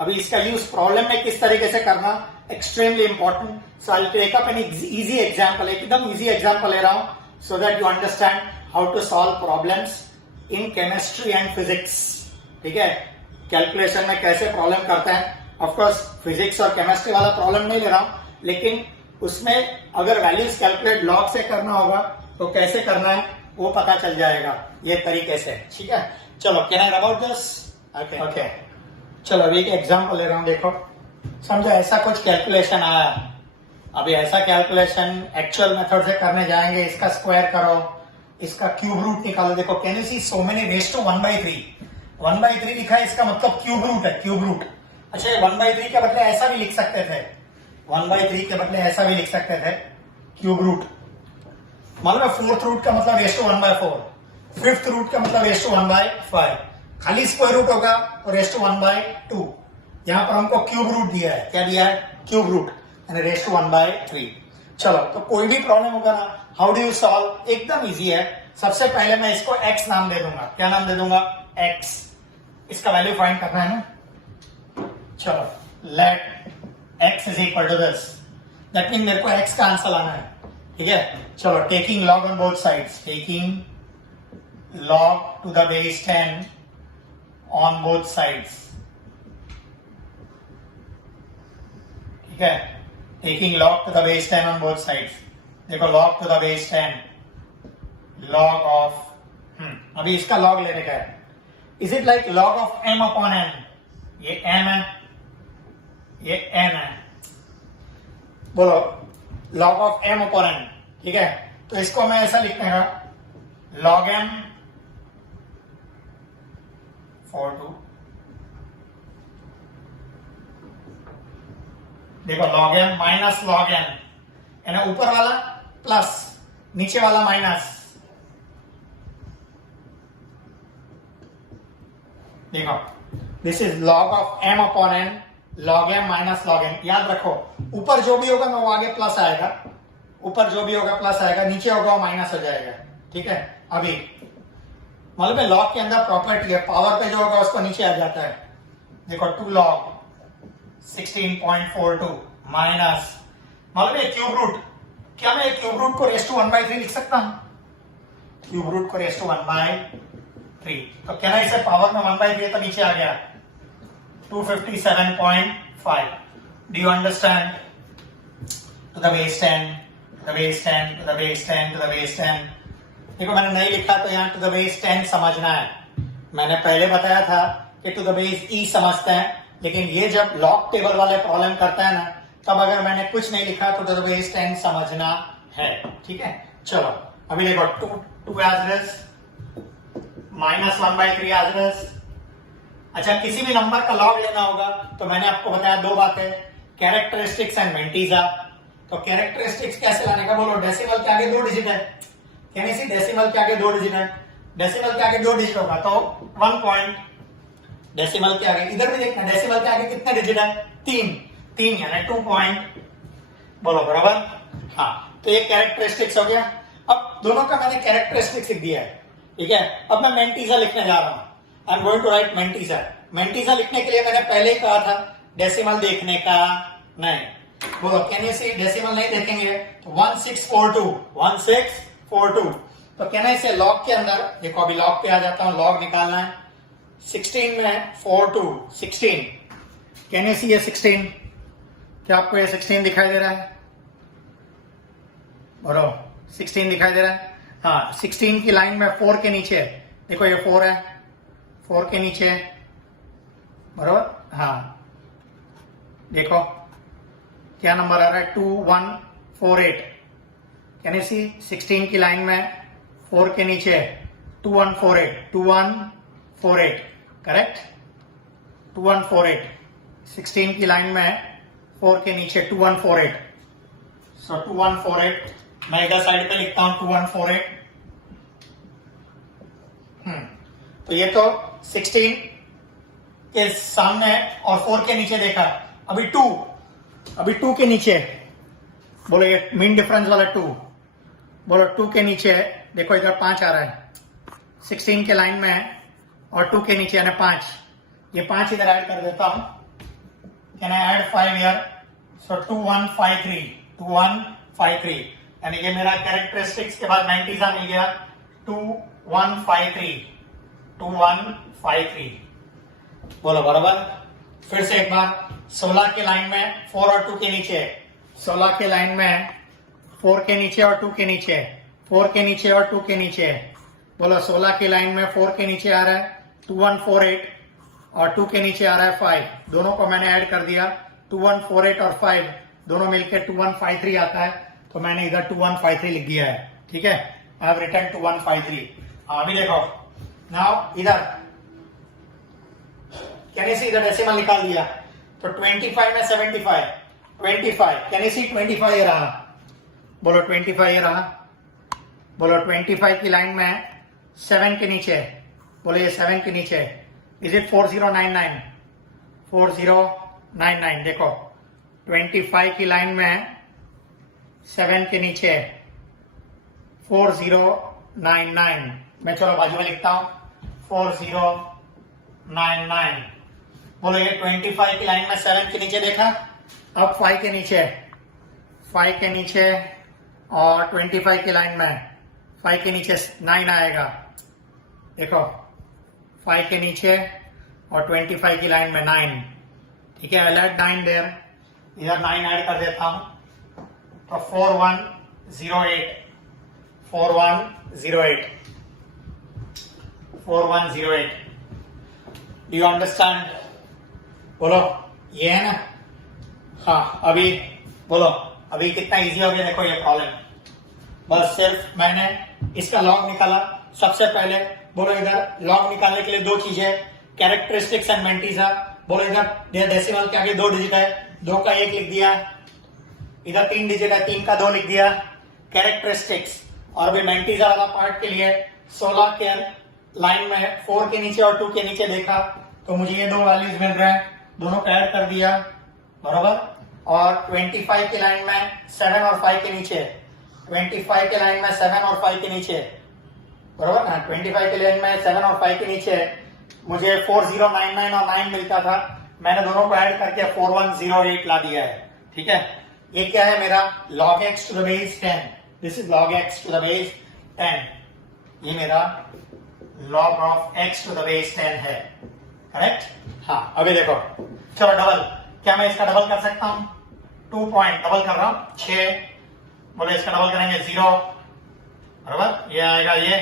अभी इसका यूज प्रॉब्लम में किस तरीके से करना, extremely important. So I take up an easy example, एकदम इजी एग्जांपल ले रहा हूं so that you understand how to solve problems in chemistry and physics, ठीक है। कैलकुलेशन में कैसे प्रॉब्लम करते हैं, ऑफकोर्स फिजिक्स और केमिस्ट्री वाला प्रॉब्लम नहीं ले रहा हूं, लेकिन उसमें अगर वैल्यूज कैलकुलेट लॉग से करना होगा तो कैसे करना है वो पता चल जाएगा ये तरीके से, ठीक है। चलो can I about this, okay. चलो अभी एक एग्जांपल ले रहा हूं, देखो समझो ऐसा कुछ कैलकुलेशन आया। अभी ऐसा कैलकुलेशन एक्चुअल मेथड से करने जाएंगे, इसका स्क्वायर करो, इसका क्यूब रूट निकालो। देखो can you see so many raise to 1/3, 1/3 लिखा है, इसका मतलब क्यूब रूट है, क्यूब रूट। अच्छा 1/3 के बदले ऐसा भी लिख सकते थे, 1/3 के बदले ऐसा भी लिख सकते थे, क्यूब रूट। मालूम है 4th रूट का मतलब रेज टू 1/4, 5th रूट का मतलब रेज टू 1/5, खाली स्क्वायर रूट होगा और रेज टू 1/2। यहां पर हमको क्यूब रूट दिया है, क्या दिया है, क्यूब रूट, यानी रेज टू 1/3। चलो तो कोई भी प्रॉब्लम होगा ना, हाउ डू यू सॉल्व, एकदम इजी है। सबसे पहले मैं इसको x नाम दे दूंगा, क्या नाम दे दूंगा, x। इसका वैल्यू फाइंड करना है ना। चलो let x is equal to this, that mean मेरे को x का आंसर लाना है, ठीक है। चलो taking log on both sides, taking log to the base 10 on both sides, ठीक है। Taking log to the base 10 on both sides, देखो log to the base 10, log of अभी इसका log लेने का है। Is it like log of m upon n, ये m है, ये n है, बोलो log of m upon n, ठीक है। तो इसको मैं ऐसा लिखने का, log m 4/2, देखो log m minus log n, यानी ऊपर वाला प्लस नीचे वाला माइनस, देखो this is log of m upon n, log m minus log n। याद रखो ऊपर जो भी होगा ना वो आगे प्लस आएगा, ऊपर जो भी होगा प्लस आएगा, नीचे होगा वो माइनस हो जाएगा, ठीक है। अभी मालूम है लॉग के अंदर प्रॉपर्टी है, पावर पे जो होगा उसको नीचे आ जाता है। देखो 2 log 16.42 माइनस, मालूम है क्यूब रूट, क्या मैं क्यूब रूट को रेस टू 1/3 लिख सकता हूं? क्यूब रूट को रेस टू 1/3, तो कहना इसे पावर में 1/3 तो नीचे आ गया 257.5। Do you understand? To the base 10, to the base 10, to the base 10, to the base 10। देखो मैंने नहीं लिखा तो यहाँ टू द बेस 10 समझना है। मैंने पहले बताया था कि टू द बेस ई समझते हैं, लेकिन ये जब लॉग टेबल वाले प्रॉब्लम करता है ना, तब अगर मैंने कुछ नहीं लिखा तो टू द बेस 10 समझना है। ठीक है, चलो अभी देखो 2 as it is, minus 1/3 as it is। अच्छा, किसी भी नंबर का लॉग लेना होगा तो मैंने आपको बताया दो बातें, कैरेक्टरिस्टिक्स एंड मेंटीजा। तो कैरेक्टरिस्टिक्स कैसे लाने का बोलो, डेसिमल के आगे 2 डिजिट है, यानी सी डेसिमल के आगे 2 डिजिट है, डेसिमल के आगे 2 डिजिट होगा तो 1 पॉइंट, डेसिमल के आगे इधर भी देखना, डेसिमल के आगे कितने डिजिट है? 3 यानी 2 पॉइंट। बोलो बराबर? हाँ, तो ये कैरेक्टरिस्टिक्स हो गया। अब दोनों का मैंने कैरेक्टरिस्टिक्स लिख दिया है, ठीक है। अब मैं मेंटीजा लिखने जा रहा हूं, I am going to write mantissa. Mantissa लिखने के लिए मैंने पहले ही कहा था डेसिमल देखने का नहीं। बोलो कैन यू सी, डेसिमल नहीं देखेंगे तो 1642 तो कहना इसे लॉग के अंदर, देखो अभी लॉग पे आ जाता हूं, लॉग निकालना है 16 में 42 16, कैन यू सी ये 16, क्या आपको ये 16 दिखाई दे रहा है? बोलो 16 दिखाई दे रहा है? हाँ, 16 की लाइन में 4 के नीचे देखो ये 4 है, 4 के नीचे बराबर। हाँ देखो क्या नंबर आ रहा है? 2148। कैन यू सी 16 की लाइन में 4 के नीचे 2148 करेक्ट, 2148। 16 की लाइन में 4 के नीचे 2148, सो 2148 मैं इधर साइड पे लिखता हूं 2148। तो ये तो 16 के सामने और 4 के नीचे देखा, अभी 2 के नीचे, बोलो ये मीन डिफरेंस वाला 2, बोलो 2 के नीचे देखो इधर 5 आ रहा है 16 के लाइन में और 2 के नीचे यानी 5, ये 5 इधर ऐड कर देता हूं, कैन आई ऐड 5 हियर, सो 2153 यानी ये मेरा कैरेक्टरिस्टिक्स के बाद मेंटीजा मिल गया 2153। बोलो बराबर? फिर से एक बार 16 के लाइन में 4 और 2 के नीचे, 16 के लाइन में 4 के नीचे और 2 के नीचे, 4 के नीचे और 2 के नीचे, बोलो 16 की लाइन में 4 के नीचे आ रहा है 2148 और 2 के नीचे आ रहा है 5, दोनों को मैंने ऐड कर दिया 2148 और 5 दोनों मिलकर 2153 आता है, तो मैंने इधर 2153 लिख दिया है। ठीक है, आई हैव रिटन 2153। अभी देखो नाउ इधर कैन यू सी, इधर डेसिमल निकाल दिया तो 25 में 75, 25 कैन यू सी 25 ये रहा, बोलो 25 ये रहा, बोलो 25 की लाइन में 7 के नीचे, बोलो ये 7 के नीचे, इज इट 4099? 4099 देखो 25 की लाइन में 7 के नीचे 4099, मैं चलो बाजू में लिखता हूं 4099। बोलो ये 25 की लाइन में 7 के नीचे देखा, अब 5 के नीचे और 25 की लाइन में 5 के नीचे 9 आएगा, देखो 5 के नीचे और 25 की लाइन में 9, ठीक है, आई ऐड 9 देयर, इधर 9 ऐड कर देता हूं तो 4108। Do you understand? बोलो ये है ना? हाँ, अभी बोलो अभी कितना इजी हो गया देखो ये प्रॉब्लम, बस सिर्फ मैंने इसका लॉग निकाला। सबसे पहले बोलो इधर लॉग निकालने के लिए दो चीजें, कैरेक्टरिस्टिक्स एंड मेंटीजा। बोलो इधर डेसिमल के आगे 2 डिजिट है, 2 का 1 लिख दिया, इधर 3 डिजिट है, 3 का 2 लिख दिया, कैरेक्टरिस्टिक्स। और अभी मेंटीजा वाला पार्ट के लिए 16 के लाइन में 4 के नीचे और 2 के नीचे देखा तो मुझे ये 2 वैल्यूज मिल रहे हैं, दोनों को ऐड कर दिया बराबर। और 25 के लाइन में 7 और 5 के नीचे, 25 के लाइन में 7 और 5 के नीचे बरोबर ना। 25 के लाइन में 7 और 5 के नीचे मुझे 4099 और 9 मिलता था, मैंने दोनों को ऐड करके 4108 ला दिया है। ठीक है, ये क्या है मेरा log x to the base 10, this is log x to the base 10, ये मेरा log of x to the base 10 है, करेक्ट। हाँ अभी देखो, चलो डबल, क्या मैं इसका डबल कर सकता हूं? 2 पॉइंट डबल कर रहा हूं, 6, बोले इसका डबल करेंगे 0, बराबर, ये आएगा, ये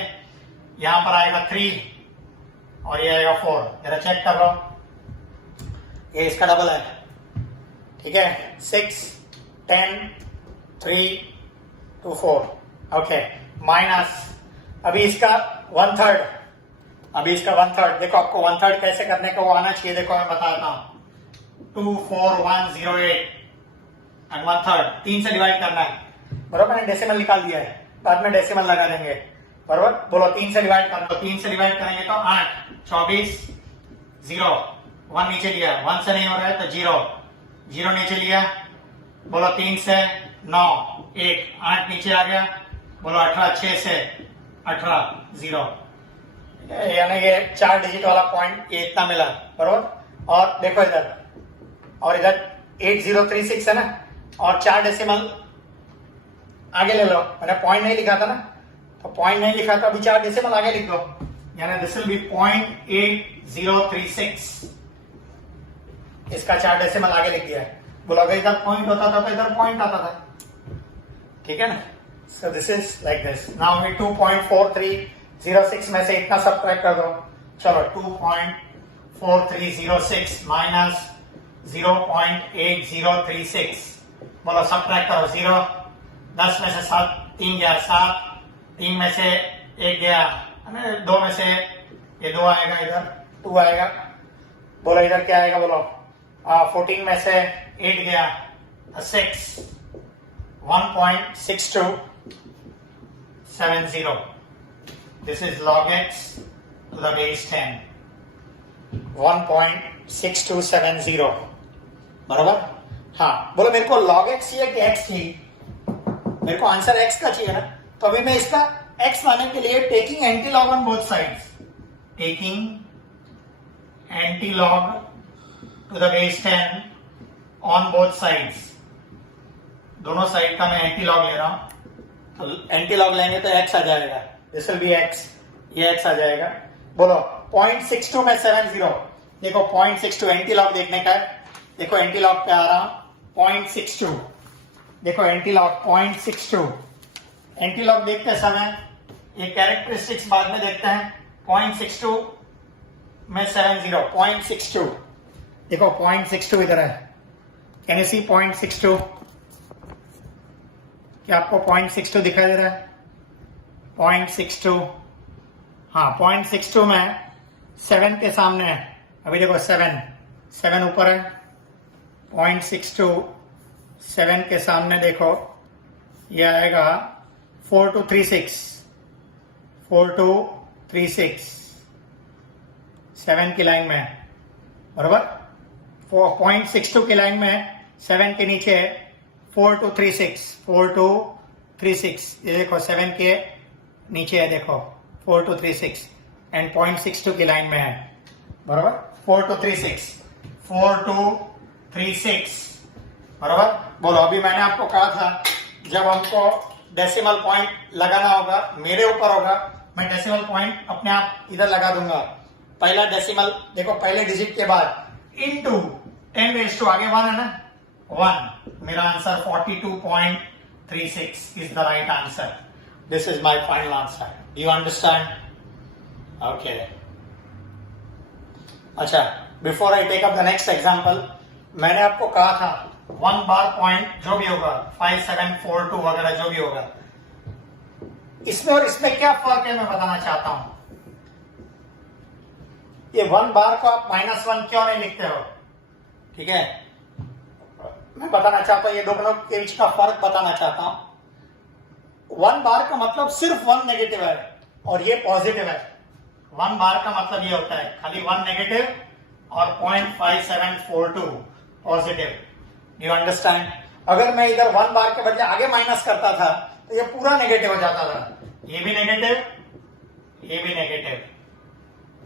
यहां पर आएगा 3 और ये आएगा 4, जरा चेक कर रहा हूं, ये इसका डबल है। ठीक है, 6 10 3 2 4, ओके, माइनस अभी इसका 1/3, अभी इसका 1/3, देखो आपको 1/3 कैसे करने का वो आना चाहिए, देखो मैं बताता हूं, 24108 एंड 1/3 3 से डिवाइड करना है, बरोबर, मैंने डेसिमल निकाल दिया है, बाद में डेसिमल लगा देंगे, बरोबर। बोलो 3 से डिवाइड करना, तो 3 से डिवाइड करेंगे तो 8, 24 0, 1 नीचे लिया, 1 से नहीं हो रहा है तो 0 नीचे लिया, बोलो 3 से 9 1, 8 नीचे आ गया, बोलो 18, 6 से 18 0, यानी कि 4 डिजिट वाला पॉइंट ये इतना मिला, बरोबर। और देखो इधर, और इधर 8036 है ना, और 4 डेसिमल आगे ले लो, मैंने पॉइंट नहीं लिखा था ना, तो पॉइंट नहीं लिखा था, अभी 4 डेसिमल आगे लिख दो, यानी दिस विल बी 0.8036, इसका 4 डेसिमल आगे लिख दिया है। बोलो अगर इधर पॉइंट होता था तो इधर पॉइंट आता था, ठीक है ना। So this is like this. Now we 2.4306 में से इतना सब्ट्रैक्ट कर दो, चलो 2.4306 माइनस 0.8036, बोलो सब्ट्रैक्ट करो, 0 10 में से 7 3 गया 7, 3 में से 1 गया, 2 में से ये 2 आएगा, इधर 2 आएगा, बोलो इधर क्या आएगा, बोलो 14 में से 8 गया 6, 1.6270, this is log x to the base 10, 1.6270, बराबर। हाँ बोलो मेरे को log x चाहिए कि x चाहिए, मेरे को आंसर x का चाहिए ना, तो अभी मैं इसका x लाने के लिए taking anti log on both sides, taking anti log to the base 10 on both sides, दोनों साइड का मैं एंटी लॉग ले रहा हूं, तो एंटी लॉग लेंगे तो x आ जाएगा, दिस विल बी x, ये x आ जाएगा। बोलो 0.62 में 70, देखो 0.62 एंटी लॉग देखने का है, देखो एंटी लॉग पे आ रहा 0.62, देखो एंटी लॉग 0.62, एंटी लॉग देखते समय ये कैरेक्टरिस्टिक्स बाद में देखते हैं, 0.62 में 70, 0.62, देखो 0.62 इधर है, कैन यू सी 0.62, क्या आपको 0.62 दिखाई दे रहा है? 0.62, हाँ 0.62 में 7 के सामने है, अभी देखो 7 ऊपर है, 0.62 7 के सामने देखो ये आएगा 4236, 4236 7 की लाइन में, बराबर। 0.62 की लाइन में 7 के नीचे 4236, ये देखो 7 के नीचे है, देखो 4236 एंड 0.62 की लाइन में है, बराबर। 4236 बराबर। बोलो अभी मैंने आपको कहा था जब हमको डेसिमल पॉइंट लगाना होगा, मेरे ऊपर होगा, मैं डेसिमल पॉइंट अपने आप इधर लगा दूंगा, पहला डेसिमल देखो पहले डिजिट के बाद इनटू 10 आगे 1 है ना, 1, मेरा answer 42.36 is the right answer. This is my final answer. Do you understand? Okay. अच्छा, before I take up the next example, मैंने आपको कहा था 1 बार पॉइंट जो भी होगा 5742 वगैरह जो भी होगा, इसमें और इसमें क्या फर्क है मैं बताना चाहता हूं। ये 1 बार को आप -1 क्यों नहीं लिखते हो, ठीक है, मैं बताना चाहता हूं, ये दोनों के बीच का फर्क बताना चाहता हूं। 1 बार का मतलब सिर्फ 1 नेगेटिव है और ये पॉजिटिव है। 1 बार का मतलब ये होता है खाली 1 नेगेटिव और 0.5742 पॉजिटिव। You understand? अगर मैं इधर 1 बार के बदले आगे माइनस करता था तो ये पूरा नेगेटिव हो जाता था, ये भी नेगेटिव ये भी नेगेटिव।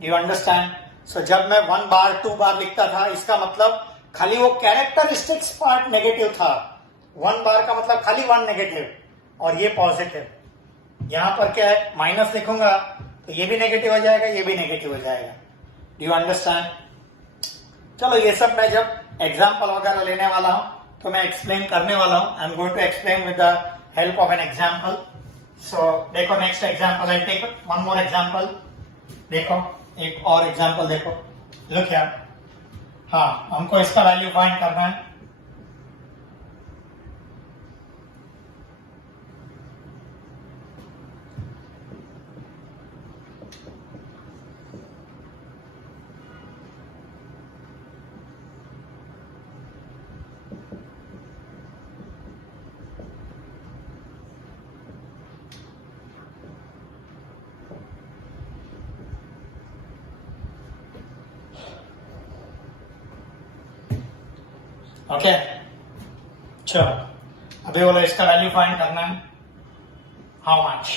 You understand? सो जब मैं 1 बार 2 बार लिखता था, इसका मतलब खाली वो कैरेक्टरिस्टिक्स पार्ट नेगेटिव था। 1 बार का मतलब खाली 1 नेगेटिव और ये पॉजिटिव। यहां पर क्या है, माइनस लिखूंगा तो ये भी नेगेटिव हो जाएगा, ये भी नेगेटिव हो जाएगा। Do you understand? चलो ये सब मैं जब एग्जाम्पल वगैरह लेने वाला हूं तो मैं एक्सप्लेन करने वाला हूं। I am going to explain with the help of an example. So देखो next example, I take one more example. देखो एक और एग्जाम्पल देखो, लुक हियर। हाँ, हमको इसका वैल्यू फाइंड करना है। ओके, चलो अभी बोलो इसका वैल्यू फाइंड करना है। How much?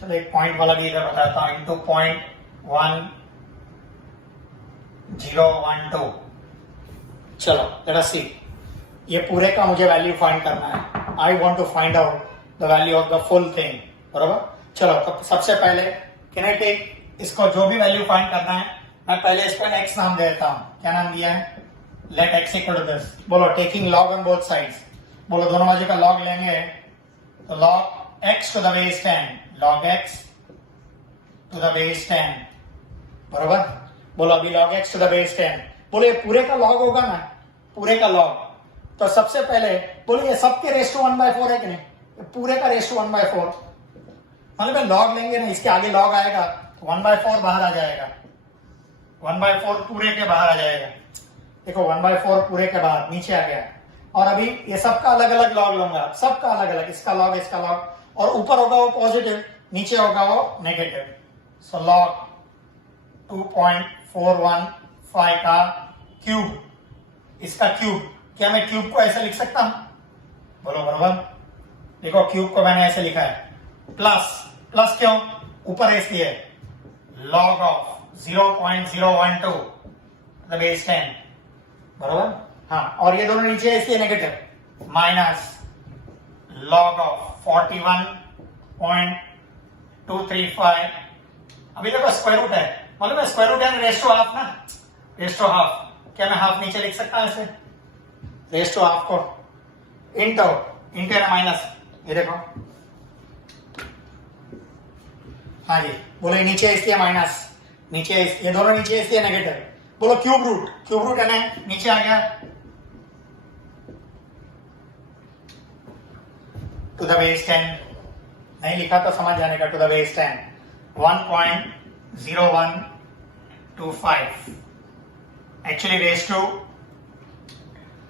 चलो एक पॉइंट वाला भी इधर बताता हूं, इंटू 0.1012। चलो लेट अस सी, ये पूरे का मुझे वैल्यू फाइंड करना है। I want to find out the value of the full thing, बराबर। चलो तो सबसे पहले कैन आई टेक इसको, जो भी वैल्यू फाइंड करना है मैं पहले इसको x नाम दे देता हूं। क्या नाम दिया है? Let x equal to this. बोलो taking log on both sides. बोलो दोनों बाजू का log लेंगे तो log x to the base 10, log x to the base 10, बराबर। बोलो अभी log x to the base 10। बोलो ये पूरे का log होगा ना, पूरे का log। तो सबसे पहले बोलो ये सबके रेस टू 1/4 है कि नहीं? ये पूरे का रेस टू 1/4, मतलब log लेंगे ना, इसके आगे log आएगा तो 1/4 बाहर आ जाएगा। 1/4 पूरे के बाहर आ जाएगा। देखो 1/4 पूरे के बाहर नीचे आ गया। और अभी ये सबका अलग अलग लॉग लूंगा, सबका अलग अलग, इसका लॉग इसका लॉग, और ऊपर होगा वो पॉजिटिव, नीचे होगा वो नेगेटिव। सो लॉग 2.415 का क्यूब, इसका क्यूब। क्या मैं क्यूब को ऐसे लिख सकता हूं? बोलो बराबर। देखो क्यूब को मैंने ऐसे लिखा है, प्लस। प्लस क्यों? ऊपर इसलिए लॉग ऑफ 0.012 द बेस 10, बराबर। हाँ, और ये दोनों नीचे इसलिए नेगेटिव, माइनस लॉग ऑफ 41.235। अभी देखो स्क्वायर रूट है, मतलब स्क्वायर रूट है रेस टू हाफ ना, रेस टू हाफ। क्या मैं हाफ नीचे लिख सकता हूं ऐसे? रेस टू हाफ को इंटू इंटू माइनस, ये देखो। हाँ जी, बोलो नीचे इसलिए माइनस, नीचे ये दोनों नीचे इसलिए नेगेटिव। बोलो क्यूब रूट, क्यूब रूट है ना, नीचे आ गया टू द बेस 10। नहीं लिखा तो समझ जाने का, to the base 10 1.0125, actually raise to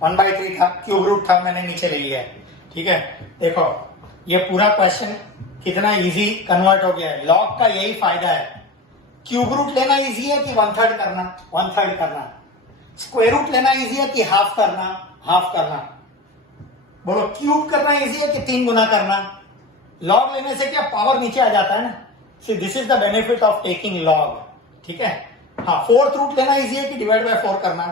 1/3 था, क्यूब रूट था, मैंने नीचे ले लिया है। ठीक है, देखो ये पूरा क्वेश्चन कितना इजी कन्वर्ट हो गया है। लॉग का यही फायदा है, क्यूब रूट लेना इजी है कि 1/3 करना, 1/3 करना। स्क्वायर रूट लेना इजी है कि हाफ करना, हाफ करना। बोलो क्यूब करना इजी है कि 3 गुना करना। लॉग लेने से क्या पावर नीचे आ जाता है ना। See this is the benefit of taking log. ठीक है, हाँ। 4th रूट लेना इजी है कि डिवाइड बाय 4 करना।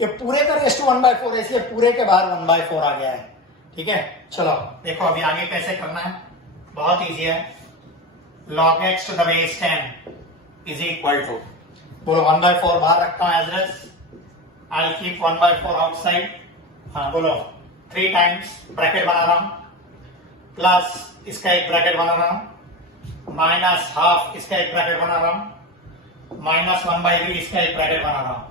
ये पूरे का रेस टू 1/4 है, इसलिए पूरे के बाहर 1/4 आ गया है। ठीक है, चलो देखो अभी आगे कैसे करना है, बहुत इजी है। log x to the base 10 is equal to, बोलो 1/4 बाहर रखता हूं as raise, I will keep 1/4 outside. हाँ बोलो 3 टाइम्स ब्रैकेट बना रहा हूं, प्लस इसका एक ब्रैकेट बना रहा हूं, माइनस हाफ इसका एक ब्रैकेट बना रहा हूं, माइनस 1/3 इसका एक ब्रैकेट बना रहा हूं,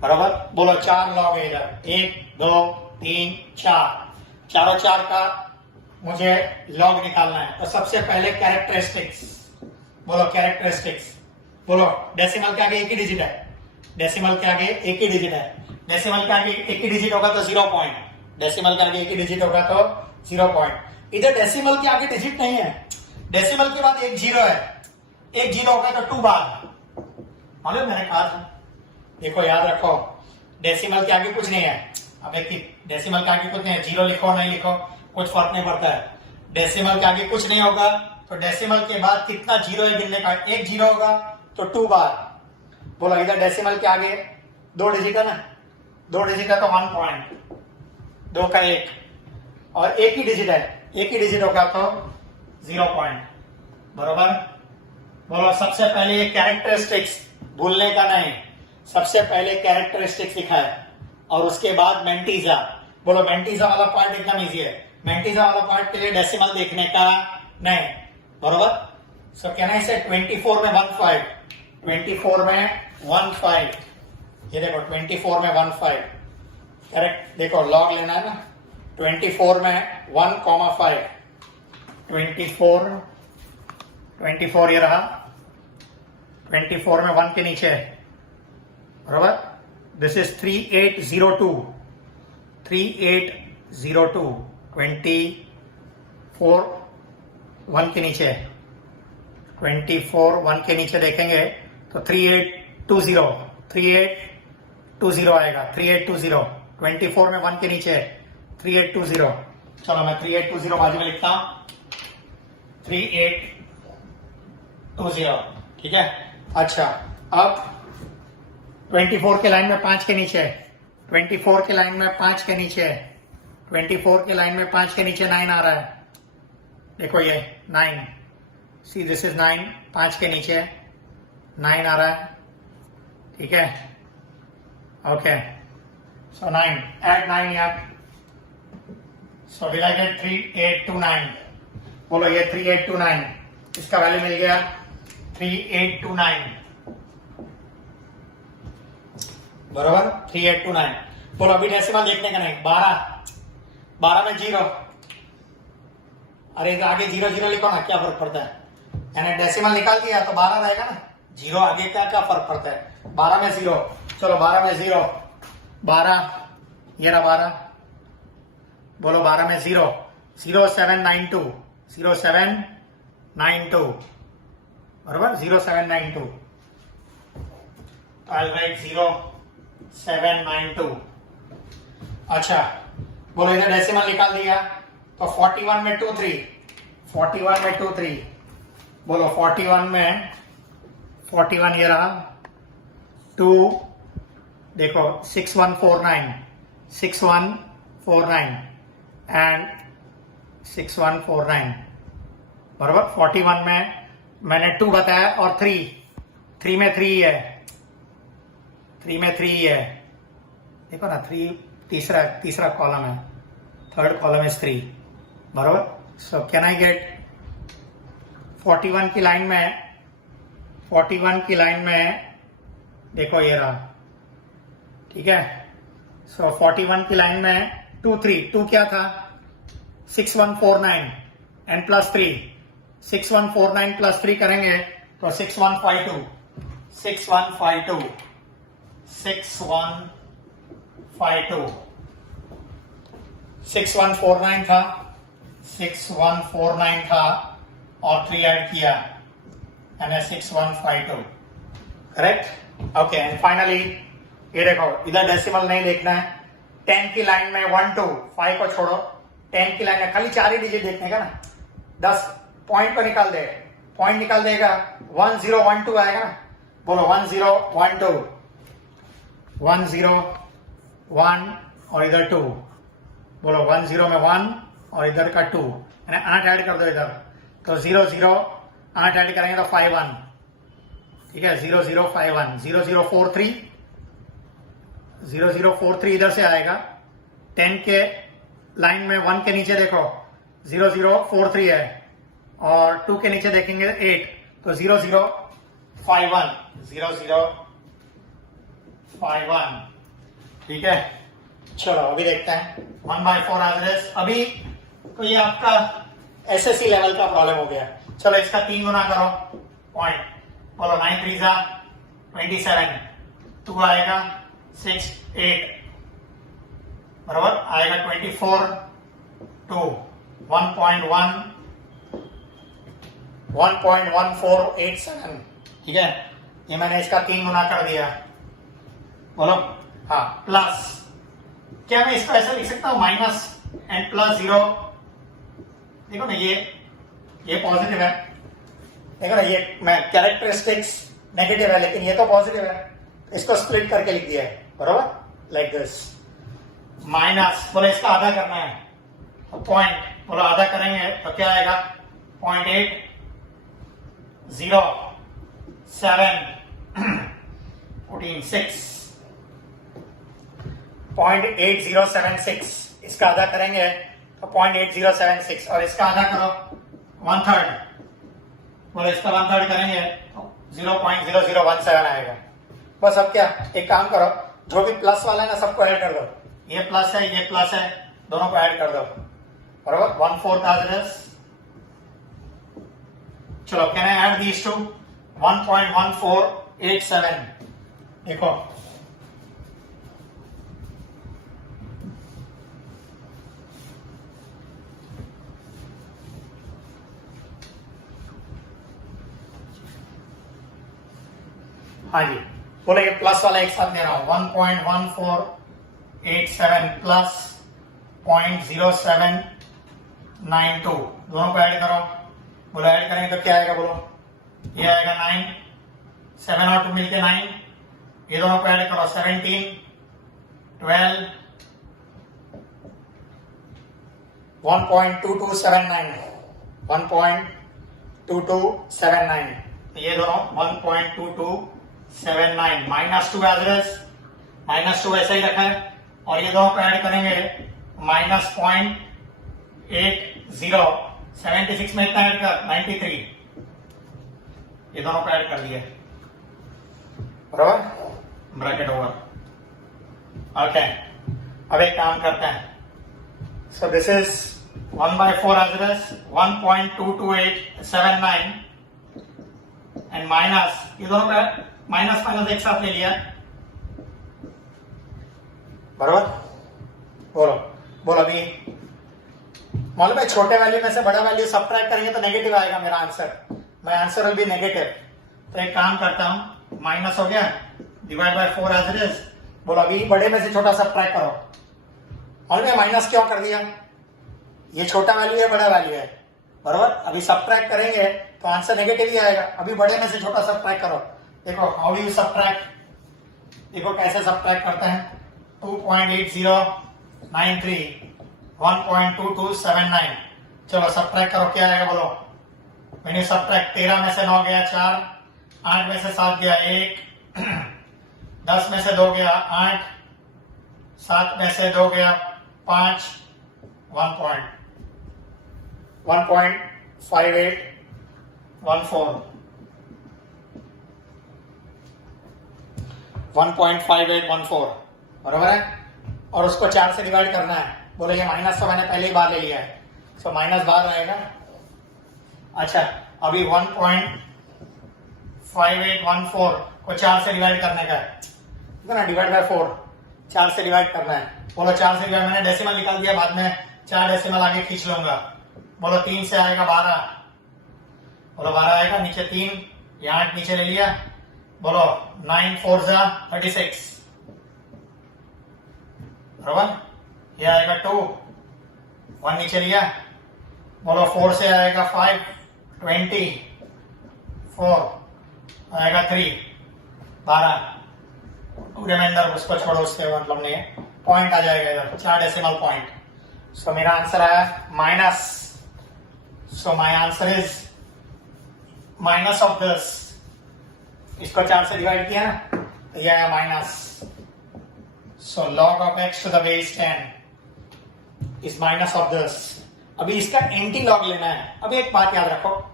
बराबर। बोलो 4 लॉग है इधर, 1 2 3 4, चारों 4 का मुझे लॉग निकालना है। तो सबसे पहले कैरेक्टरिस्टिक्स, बोलो कैरेक्टरिस्टिक्स। बोलो डेसिमल के आगे एक ही डिजिट है, डेसिमल के आगे एक ही डिजिट है। डेसिमल के आगे एक ही डिजिट होगा तो 0 पॉइंट, डेसिमल के आगे एक ही डिजिट होगा तो 0 पॉइंट। इधर डेसिमल के आगे डिजिट नहीं है, डेसिमल के बाद एक 0 है, एक 0 होगा तो 2 बार, मालूम मैंने कहा था। देखो याद रखो, डेसिमल के आगे कुछ नहीं है। अब एक डेसिमल के आगे कुछ नहीं है, 0 लिखो नहीं लिखो कुछ फर्क नहीं पड़ता है। डेसिमल के आगे कुछ नहीं होगा तो डेसिमल के बाद कितना जीरो है गिनने का, एक जीरो होगा तो 2 बार। बोलो इधर डेसिमल के आगे 2 डिजिट है ना, 2 डिजिट है तो 1 पॉइंट, 2 का 1, और एक ही डिजिट है, एक ही डिजिट होगा तो 0 पॉइंट। बरोबर। बोलो सबसे पहले ये कैरेक्टरिस्टिक्स भूलने का नहीं, सबसे पहले कैरेक्टरिस्टिक्स लिखा है और उसके बाद मेंटीजा। बोलो मेंटीजा वाला पार्ट एकदम इजी है, मेंटीजा वाला पार्ट के लिए डेसिमल देखने का नहीं। बरोबर। सो कैन आई से 24 में 15, 24 में 15, ये देखो 24 में 15 करेक्ट। देखो लॉग लेना है ना, 24 में 1,5, 24 ये रहा, 24 में 1 के नीचे है। बराबर। दिस इज 3802, 3802, 24 1 के नीचे, 24 1 के नीचे देखेंगे तो 3820, 3820 आएगा, 3820, 24 में 1 के नीचे 3820। चलो मैं 3820 बाजू में लिखता हूं, 3820, ठीक है। अच्छा अब 24 के लाइन में 5 के नीचे, 24 के लाइन में 5 के नीचे, 24 के लाइन में 5 के नीचे 9 आ रहा है। देखो ये 9, सी दिस इज 9, 5 के नीचे 9 आ रहा है, ठीक है। ओके सो 9, एड 9 यहाँ, सो डिवाइडेड 3829। बोलो ये 3829, इसका वैल्यू मिल गया 3829, बरोबर 3829। बोलो अभी डेसिमल देखने का नहीं, 12 में 0, अरे आगे 0 0 लिखो ना, क्या फर्क पड़ता है, यानी डेसिमल निकाल दिया तो 12 रहेगा ना, 0 आगे क्या क्या फर्क पड़ता है, 12 में 0। चलो 12 में 0, 12 ये रहा 12, बोलो 12 में 0, 0792, 0792, बराबर 0792, तो आई राइट 0792। अच्छा बोलो इधर डेसिमल निकाल दिया तो 41 में 2 3, 41 में 2 3, बोलो 41 में 41 ये रहा 2, देखो 6149, 6149 एंड 6149, बराबर। 41 में मैंने 2 बताया और 3 में 3 है, 3 में 3 है, देखो ना 3 तीसरा कॉलम है, थर्ड कॉलम इज 3, बराबर। सो कैन आई गेट 41 की लाइन में, 41 की लाइन में देखो ये रहा, ठीक है। सो 41 की लाइन में 2 3, 2 क्या था 6149 एंड प्लस 3, 6149 प्लस 3 करेंगे तो 6152, 6152, 6152, 6149 था, 6149 था और 3 ऐड किया यानी 6152, करेक्ट। ओके एंड फाइनली ये देखो इधर डेसिमल नहीं देखना है, 10 की लाइन में 1 2, 5 को छोड़ो, 10 की लाइन में खाली 4 ही डिजिट देखने का ना, 10 पॉइंट को निकाल दे, पॉइंट निकाल देगा 1 0 1 2 आएगा ना, बोलो 1 0 1 2, 1 0 1 और इधर 2, बोलो 1 0 में 1 और इधर का 2, यानी 8 ऐड कर दो इधर तो 0 0, 8 ऐड करेंगे तो 5 1, ठीक है। 0 0 5 1, 0 0 4 3, 0 0 4 3 इधर से आएगा, 10 के लाइन में 1 के नीचे देखो 0 0 4 3 है और 2 के नीचे देखेंगे 8, तो 0 0 5 1, 0 0 5 1, ठीक है। चलो अभी देखते हैं 1/4 एवरेज। अभी तो ये आपका एसएससी लेवल का प्रॉब्लम हो गया। चलो इसका 3 गुना करो पॉइंट, बोलो 9 3 27, 2 आएगा 6 8, बराबर आएगा 24 2, 1.1487, ठीक है। ये मैंने इसका 3 गुना कर दिया, बोलो हाँ प्लस, क्या मैं इसको ऐसा लिख सकता हूं माइनस एंड प्लस 0, देखो ना ये ये पॉजिटिव है, देखो ना, ये मैं कैरेक्टरिस्टिक्स नेगेटिव है लेकिन ये तो पॉजिटिव है, इसको स्प्लिट करके लिख दिया है, बरोबर, लाइक दिस। माइनस, बोले इसका आधा करना है तो पॉइंट, बोलो आधा करेंगे तो क्या आएगा, 0.807 14 6 0.8076, इसका आधा करेंगे तो 0.8076 और इसका आधा करो 1/3, बोले इसका 1/3 करेंगे तो 0.0017 आएगा। बस अब क्या, एक काम करो, जो भी प्लस वाला है ना सबको ऐड कर दो, ये प्लस है ये प्लस है, दोनों को ऐड कर दो, बराबर, 1/4 as it is। चलो, can I add these two, 1.1487, देखो हाँ जी, बोले ये प्लस वाला एक साथ दे रहा हूं, 1.1487 प्लस 0.0792, दोनों को ऐड करो, बोलो ऐड करेंगे तो क्या आएगा, बोलो ये आएगा 9, 7 और 2 मिलके 9, ये दोनों को ऐड करो 17, 12, 1.2279, 1.2279, ये दोनों 1.2279, -2 एज इट इज, -2 ऐसा ही रखा है, और ये दोनों को ऐड करेंगे -0.80, 76 में इतना ऐड कर 93, ये दोनों को ऐड कर दिया, बराबर, ब्रैकेट ओवर। ओके, अब एक काम करते हैं, so this is 1/4 as it is, 1.22879 and minus, ये दोनों का माइनस माइनस एक साथ ले लिया, बराबर, बोलो बोलो, अभी मालूम है छोटे वैल्यू में से बड़ा वैल्यू सब्ट्रैक्ट करेंगे तो नेगेटिव आएगा मेरा answer, my answer will be negative. तो एक काम करता हूं, माइनस हो गया, divide by 4 as it is, बोलो अभी बड़े में से छोटा सब्ट्रैक्ट करो, मालूम है माइनस क्यों कर दिया, ये छोटा वैल्यू है बड़ा वैल्यू है, बराबर, अभी सब्ट्रैक्ट करेंगे तो आंसर नेगेटिव ही आएगा, अभी बड़े में से छोटा सब्ट्रैक्ट करो, देखो हाउ डू यू सब्ट्रैक्ट, देखो कैसे सब्ट्रैक्ट करते हैं, 2.8093 1.2279, चलो सब्ट्रैक्ट करो, क्या आएगा बोलो, मैंने सब्ट्रैक्ट, 13 में से 9 गया 4, 8 में से 7 गया 1, 10 में से 2 गया 8, 7 में से 2 गया 5, 1.5814, 1.5814, बराबर है, और उसको 4 से डिवाइड करना है, बोले ये माइनस तो मैंने पहले ही बाहर ले लिया है, सो माइनस बाहर आएगा। अच्छा, अभी 1.5814 को 4 से डिवाइड करने का है ना, डिवाइड बाय 4, 4 से डिवाइड करना है, बोलो 4 से डिवाइड, मैंने डेसिमल निकाल दिया, बाद में 4 डेसिमल आगे खींच लूंगा, बोलो 3 से आएगा 12, बोलो 12 आएगा, नीचे 3, यहाँ 8 नीचे ले लिया, बोलो 9 4 36, बराबर, ये आएगा 2, 1 नीचे लिया, बोलो 4 से आएगा 5, 20, 4 आएगा 3, 12, रिमाइंडर उसको छोड़ो, उसके मतलब नहीं है, पॉइंट आ जाएगा इधर, 4 डेसिमल पॉइंट। सो मेरा आंसर आया minus, so my answer is minus of this, इसको 4 से डिवाइड किया ना तो ये आया minus, so log of x to the base 10 is minus of this। अभी इसका एंटी लॉग लेना है। अभी एक बात याद रखो,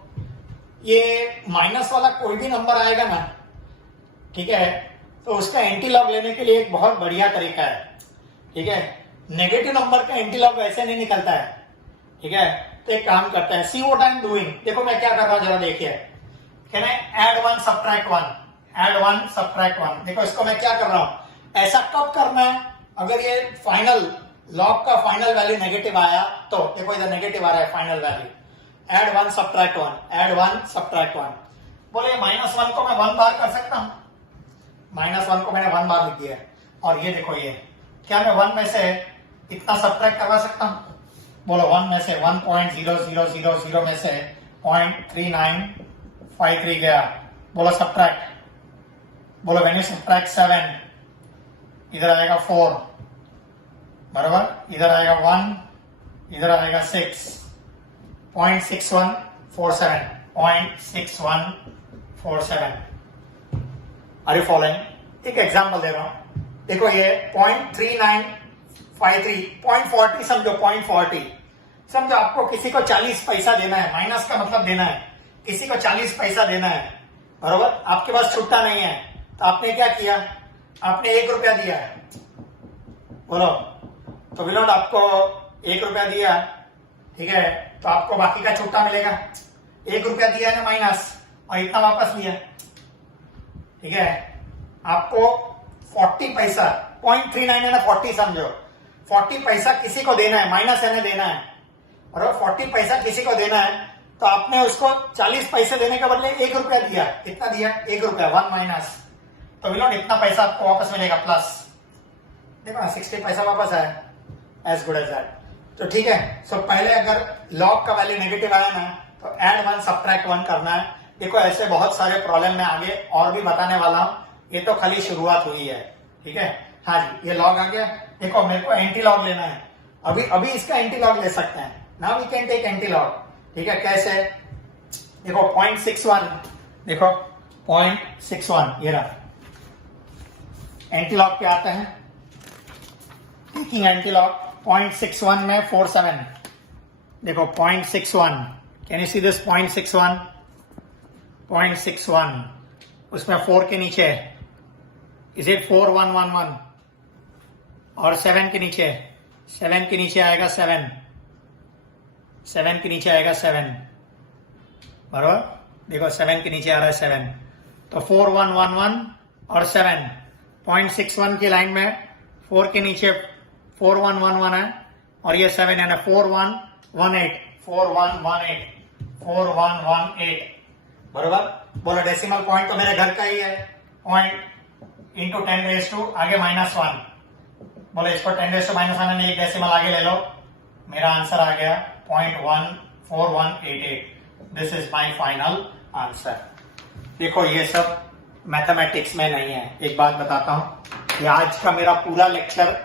ये माइनस वाला कोई भी नंबर आएगा ना, ठीक है, तो उसका एंटी लॉग लेने के लिए एक बहुत बढ़िया तरीका है, ठीक है, नेगेटिव नंबर का एंटी लॉग वैसे नहीं निकलता है, ठीक है, तो एक काम करते हैं, see what I am doing, देखो मैं क्या कर रहा हूं, जरा देखिए, can I add 1 subtract 1, add 1 subtract 1, देखो इसको मैं क्या कर रहा हूं, ऐसा कब करना है, अगर ये फाइनल लॉग का फाइनल वैल्यू नेगेटिव आया तो, देखो इधर नेगेटिव आ रहा है final value, add 1 subtract 1, add 1 subtract 1, बोले -1 को मैं 1 बार कर सकता हूं, -1 को मैंने 1 बार लिख दिया, और ये देखो ये, क्या मैं 1 में से इतना सब्ट्रैक्ट करवा सकता हूं, बोलो 1 में से 1.0000 में से 0.3953 गया। बोलो सब्ट्रैक्ट, बोलो व्हेन यू सब्ट्रैक्ट 7 इधर आएगा 4 बराबर, इधर आएगा 1, इधर आएगा 6, 0.6147, 0.6147। Are you following? एक एग्जाम्पल दे रहा हूं, देखो ये 0.3953, 0.40 समझो, 0.40 समझो। आपको किसी को 40 पैसा देना है, माइनस का मतलब देना है, किसी को 40 पैसा देना है बरोबर। आपके पास छुट्टा नहीं है तो आपने क्या किया, आपने 1 रुपया दिया है, बोलो। तो विनोद आपको 1 रुपया दिया, ठीक है, तो आपको बाकी का छुट्टा मिलेगा। 1 रुपया दिया है ना माइनस, और इतना वापस लिया, ठीक है। आपको 40 पैसा, 0.39 है ना, 40 समझो, 40 पैसा किसी को देना है, माइनस है ना देना है, और 40 पैसा किसी को देना है, तो आपने उसको 40 पैसे देने के बदले 1 रुपया दिया। कितना दिया? 1 रुपया, 1 माइनस। तो विनोद इतना पैसा आपको वापस मिलेगा प्लस, देखो ना 60 पैसा वापस आया, एज गुड एज दैट। तो ठीक है, सो पहले अगर लॉग का वैल्यू नेगेटिव आया ना तो ऐड 1 सब्ट्रैक्ट 1 करना है। देखो ऐसे बहुत सारे प्रॉब्लम में आगे और भी बताने वाला हूं, ये तो खाली शुरुआत हुई है, ठीक है। हाँ जी, ये लॉग आ गया। देखो मेरे को एंटी लॉग लेना है, अभी इसका एंटी लॉग ले सकते हैं, now we can take anti log, ठीक है। कैसे? देखो 0.61, देखो 0.61 ये रहा। एंटी लॉग पे आते हैं, टेकिंग एंटी लॉग 0.61 में 47, देखो 0.61, कैन यू सी दिस 0.61, 0.61 उसमें 4 के नीचे इज इट 4111, और 7 के नीचे, 7 के नीचे आएगा 7, 7 के नीचे आएगा 7 बराबर। देखो 7 के नीचे आ रहा है 7, तो 4111 और 7, 0.61 की लाइन में 4 के नीचे 4111 है, और ये 7 है ना, 4118, 4118, 4118 बराबर। बोलो डेसिमल पॉइंट तो मेरे घर का ही है, पॉइंट इंटू 10⁻⁻, आगे -1। बोलो इसको 10⁻⁻1 ने एक डेसिमल आगे ले लो, मेरा आंसर आ गया 0.14188। This is my final answer. देखो ये सब मैथमेटिक्स में नहीं है। एक बात बताता हूं, ये आज का मेरा पूरा लेक्चर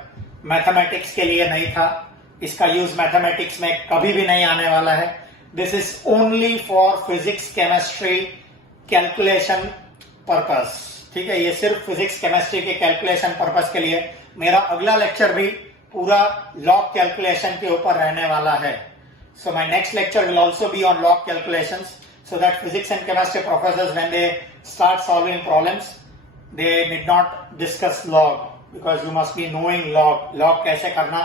मैथमेटिक्स के लिए नहीं था, इसका यूज मैथमेटिक्स में कभी भी नहीं आने वाला है। This is only for physics chemistry calculation purpose, ठीक है। ये सिर्फ फिजिक्स केमिस्ट्री के कैलकुलेशन पर्पस के लिए। मेरा अगला लेक्चर भी पूरा लॉग कैलकुलेशन के ऊपर रहने वाला है। So my next lecture will also be on log calculations, so that physics and chemistry professors when they start solving problems they need not discuss log, because you must be knowing log कैसे करना,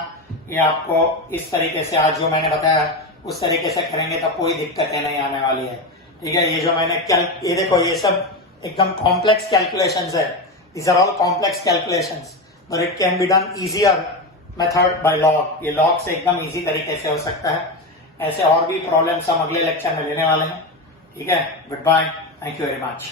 ये आपको इस तरीके से आज जो मैंने बताया उस तरीके से करेंगे तो कोई दिक्कतें नहीं आने वाली है, ठीक है। ये जो मैंने ये देखो ये सब एकदम कॉम्प्लेक्स कैलकुलेशंस है, these are all complex calculations but it can be done easier method by log। ये log से एकदम इजी तरीके से हो सकता है। ऐसे और भी प्रॉब्लम्स हम अगले लेक्चर में लेने वाले हैं, ठीक है। Goodbye, thank you very much.